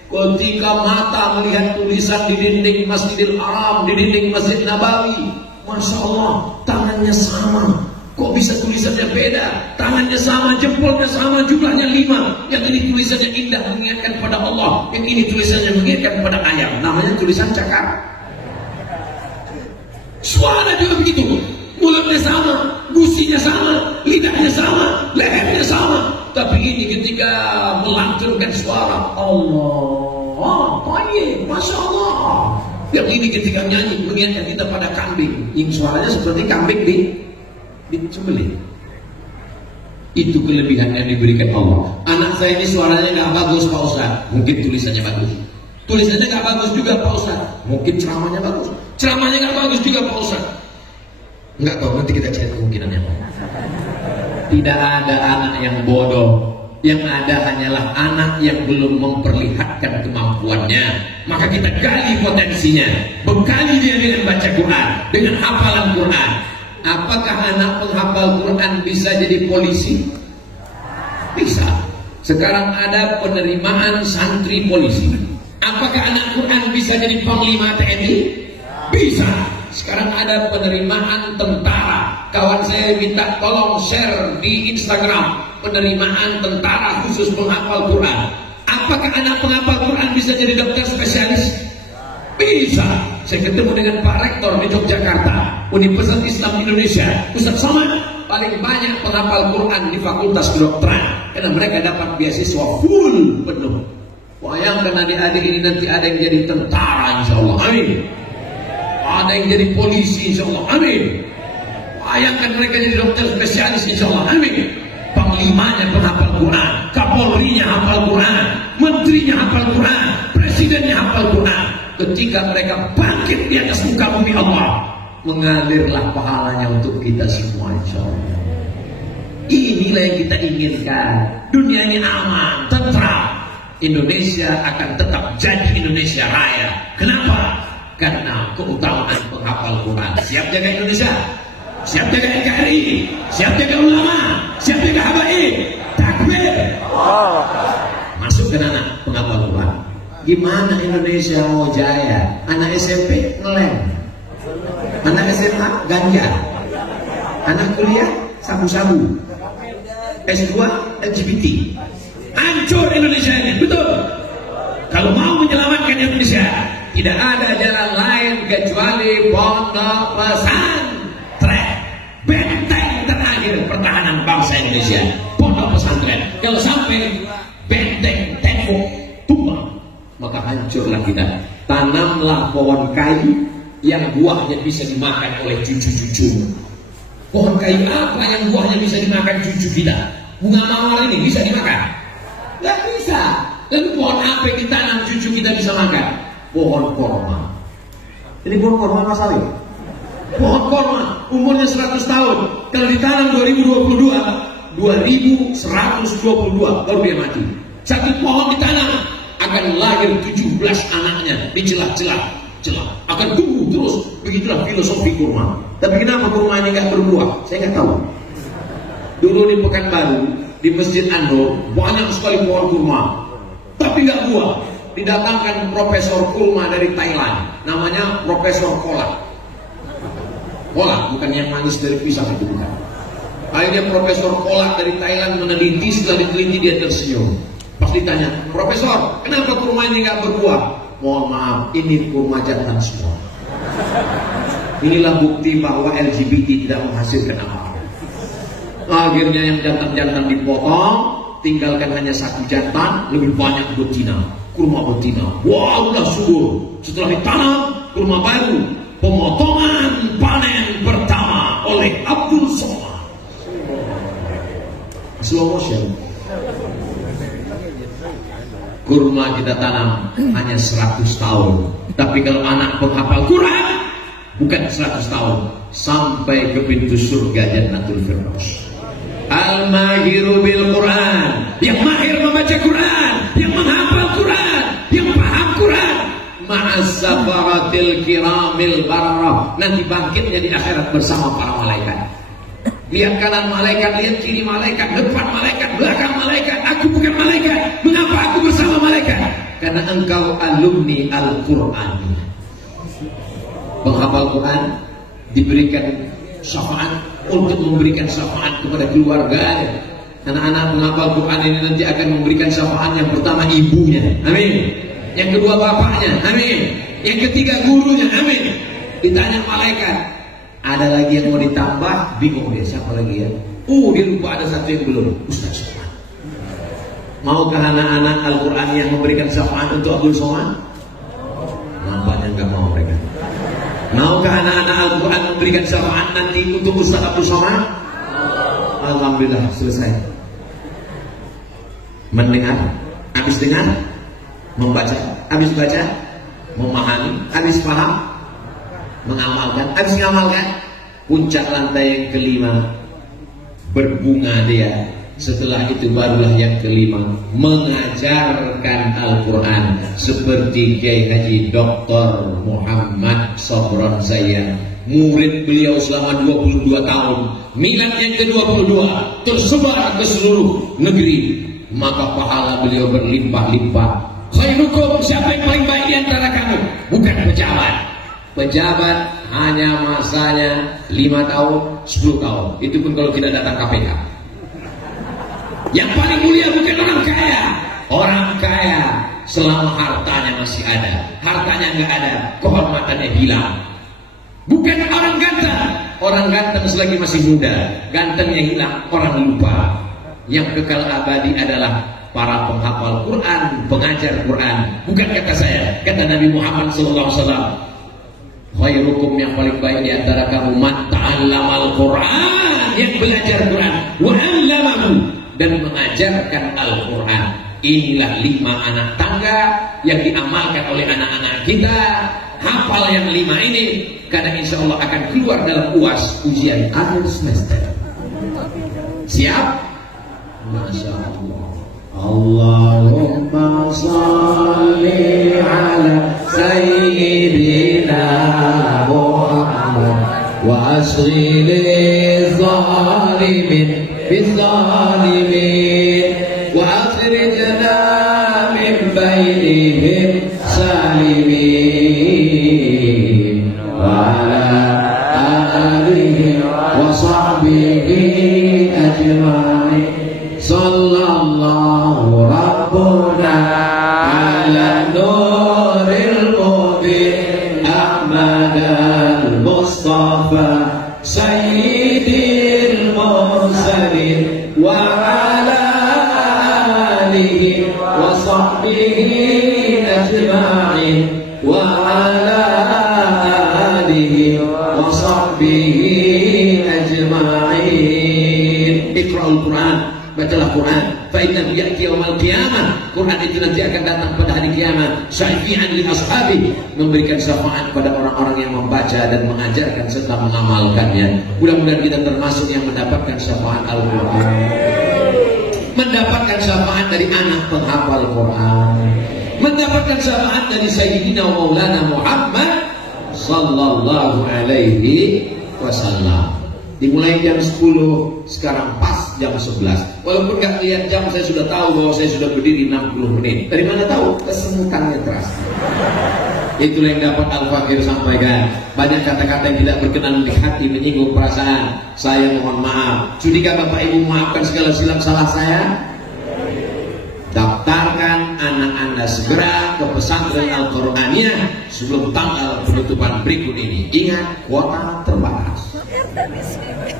Ketika mata melihat tulisan di dinding Masjidil Haram, di dinding Masjid Nabawi, Masya Allah, tangannya sama. Kok bisa tulisannya beda? Tangannya sama, jempolnya sama, jumlahnya 5. Yang ini tulisannya indah, mengingatkan pada Allah. Yang ini tulisannya mengingatkan pada ayam. Namanya tulisan cakar. Suara juga begitu. Mulutnya sama, gusinya sama, lidahnya sama, lehernya sama. Tapi ini ketika melanturkan suara Allah, Masya Allah. Yang ini ketika nyanyi mengingatkan kita pada kambing. Yang suaranya seperti kambing disembelih. Itu kelebihan yang diberikan Allah. Anak saya ini suaranya gak bagus Pak Ustaz. Mungkin tulisannya bagus. Tulisannya gak bagus juga Pak Ustaz. Mungkin ceramahnya bagus. Ceramahnya gak bagus juga Pak Ustaz. Enggak tahu, nanti kita cari kemungkinannya. Tidak ada anak yang bodoh. Yang ada hanyalah anak yang belum memperlihatkan kemampuannya. Maka kita gali potensinya, bekali dia dengan baca Quran, dengan hafalan Quran. Apakah anak penghafal Quran bisa jadi polisi? Bisa. Sekarang ada penerimaan santri polisi. Apakah anak Quran bisa jadi panglima TNI? Bisa. Sekarang ada penerimaan tentara. Kawan saya minta tolong share di Instagram penerimaan tentara khusus penghafal Quran. Apakah anak penghafal Quran bisa jadi dokter spesialis? Bisa. Saya ketemu dengan Pak Rektor di Yogyakarta, Universitas Islam Indonesia, Ustaz Somad. Paling banyak penghafal Quran di Fakultas Kedokteran karena mereka dapat beasiswa full penuh. Bayangkan adik-adik ini nanti ada yang jadi tentara insya Allah. Amin. Ada yang jadi polisi insya Allah. Amin. Bayangkan mereka jadi dokter spesialis insya Allah. Amin. Panglimanya penghafal Quran, Kapolrinya hafal Quran, menterinya hafal Quran, presidennya hafal Quran. Ketika mereka bangkit di atas muka bumi Allah, mengalirlah pahalanya untuk kita semua insya Allah. Inilah yang kita inginkan. Dunia ini aman, tentram. Indonesia akan tetap jadi Indonesia Raya. Kenapa? Karena keutamaan penghafal Quran. Siap jaga Indonesia? Siap jaga NKRI? Siap jaga ulama? Siap jaga habaib? Takbir! Masuk ke anak penghafal Quran. Gimana Indonesia mau jaya? Anak SMP ngeleng, anak SMA ganja, anak kuliah sabu-sabu, S2 LGBT. Hancur Indonesia ini, betul? Kalau mau menyelamatkan Indonesia, tidak ada jalan lain kecuali pondok pesantren. Benteng terakhir pertahanan bangsa Indonesia, pondok pesantren. Kalau sampai benteng tembok tumbang, maka hancurlah kita. Tanamlah pohon kayu yang buahnya bisa dimakan oleh cucu-cucu. Pohon kayu apa yang buahnya bisa dimakan cucu kita? Bunga mawar ini bisa dimakan? Gak bisa. Lalu pohon apa yang ditanam cucu kita bisa makan? Pohon korma. Ini pohon korma Mas Ali? Pohon korma umurnya 100 tahun. Kalau ditanam 2022, 2122 baru dia mati. Satu pohon ditanam akan lahir 17 anaknya di celah-celah. Akan tumbuh terus. Begitulah filosofi kurma. Tapi kenapa kurma ini nggak berbuah? Saya nggak tahu. Dulu di Pekanbaru, di Masjid An-Nur, banyak sekali pohon kurma, tapi nggak buah. Didatangkan profesor kurma dari Thailand, namanya Profesor Kolak. Kolak bukan yang manis dari pisang itu, bukan. Akhirnya Profesor Kolak dari Thailand meneliti, setelah diteliti dia tersenyum. Pas ditanya, Profesor, kenapa kurma ini nggak berbuah? Mohon maaf, ini kurma jantan semua. Inilah bukti bahwa LGBT tidak menghasilkan apa-apa. Akhirnya yang jantan-jantan dipotong, tinggalkan hanya satu jantan, lebih banyak betina, kurma betina. Wah, udah subur. Setelah ditanam, kurma baru. Pemotongan panen pertama oleh Abdul Somad. Slow motion. Kurma kita tanam hanya 100 tahun. Tapi kalau anak penghafal Quran, bukan 100 tahun, sampai ke pintu surga Jannatul Firdaus. Al-mahiru bil Quran, yang mahir membaca Quran, yang menghafal Quran, yang paham Quran, ma'as-safaratil kiramil bararah. Nanti bangkitnya di akhirat bersama para malaikat. Lihat kanan malaikat, lihat kiri malaikat, depan malaikat, belakang malaikat. Aku bukan malaikat. Mengapa aku bersama malaikat? Karena engkau alumni Al-Quran. Penghafal Quran diberikan syafaat untuk memberikan syafaat kepada keluarganya. Anak-anak penghafal Quran ini nanti akan memberikan syafaat yang pertama ibunya, amin. Yang kedua bapaknya, amin. Yang ketiga gurunya, amin. Ditanya malaikat, ada lagi yang mau ditambah? Bingung dia, siapa lagi ya? Dia lupa ada satu yang belum. Ustaz Somad. Maukah anak-anak Al-Quran yang memberikan syafaat untuk Abdul Somad? Nampaknya enggak mau mereka. Maukah anak-anak Al-Quran memberikan syafaat nanti untuk Ustaz Abdul Somad? Alhamdulillah, selesai. Mendengar, habis dengar, membaca, habis baca, memahami, habis paham, mengamalkan, habis mengamalkan. Puncak lantai yang kelima, berbunga dia. Setelah itu barulah yang kelima, mengajarkan Al-Quran seperti Kiai Haji Dr. Muhammad Sobron saya, murid beliau selama 22 tahun, milad yang ke-22, tersebar ke seluruh negeri, maka pahala beliau berlimpah-limpah. Khairukum, siapa yang paling baik di antara kamu? Bukan pejabat. Pejabat hanya masanya 5 tahun, 10 tahun. Itu pun kalau tidak datang KPK. Yang paling mulia bukan orang kaya. Orang kaya selama hartanya masih ada. Hartanya nggak ada, kehormatannya hilang. Bukan orang ganteng. Orang ganteng selagi masih muda, gantengnya hilang, orang lupa. Yang kekal abadi adalah para penghafal Quran, pengajar Quran. Bukan kata saya, kata Nabi Muhammad SAW. Khairukum, yang paling baik di antara kamu, man ta'allamal Quran, yang belajar Quran, wa 'allamahu, dan mengajarkan Al-Quran. Inilah 5 anak tangga yang diamalkan oleh anak-anak kita. Hafal yang 5 ini, karena insya Allah akan keluar dalam UAS, ujian akhir semester. Siap? Masya Allah. Allahumma salli ala sayyidina Muhammad wa asri li zalimin bizalimin wa akhrijna min bainihim salimin wa ala alihi wa sahbihi ajma'in. Sallallahu rabbuna ala wa sahbihi ajma'in wa ala alihi wa sahbihi ajma'in. Iqra'ul Quran, bacalah Quran. Fa innahu ya'ti yaumal qiyamah. Quran itu nanti akan datang pada hari kiamat. Syafi'an li ashabi, memberikan syafaat pada orang-orang yang membaca dan mengajarkan serta mengamalkannya. Mudah-mudahan kita termasuk yang mendapatkan syafaat Al-Quran, mendapatkan syafaat dari anak penghafal Quran, mendapatkan syafaat dari Sayyidina Maulana Muhammad sallallahu alaihi wasallam. Dimulai jam 10, sekarang pas jam 11. Walaupun gak lihat jam, saya sudah tahu bahwa saya sudah berdiri 60 menit. Dari mana tahu? Kesemutannya terasa. Itulah yang dapat Al-Fakir sampaikan. Banyak kata-kata yang tidak berkenan di hati, menyinggung perasaan. Saya mohon maaf. Sudikah Bapak Ibu memaafkan segala silap salah saya? Daftarkan anak Anda segera ke pesantren Al-Quraniyah sebelum tanggal penutupan berikut ini. Ingat, kuota terbatas.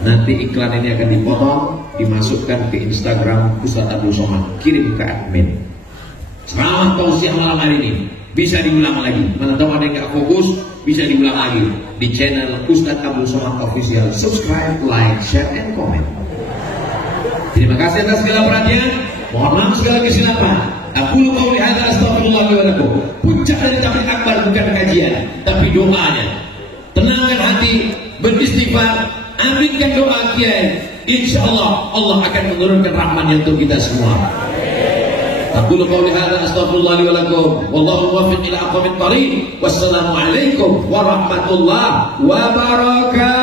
Nanti iklan ini akan dipotong, dimasukkan ke Instagram Ustaz Abdul Somad, kirim ke admin. Ceramah tausiah malam hari ini bisa diulang lagi. Mana tahu ada yang nggak fokus, bisa diulang lagi di channel Ustaz Abdul Somad Official. Subscribe, like, share, and comment. Terima kasih atas segala perhatian. Mohon maaf segala kesilapan. Aku qauli hadza astaghfirullah wa lakum. Puncak dari tabligh akbar bukan kajian, tapi doanya. Tenangkan hati, beristighfar, aminkan doa kiai. Insyaallah Allah akan menurunkan rahmat-Nya untuk kita semua. Aku qauli hadza astaghfirullah wa lakum. Wallahu muwaffiq ila aqwamit thariq. Wassalamu alaikum warahmatullahi wabarakatuh.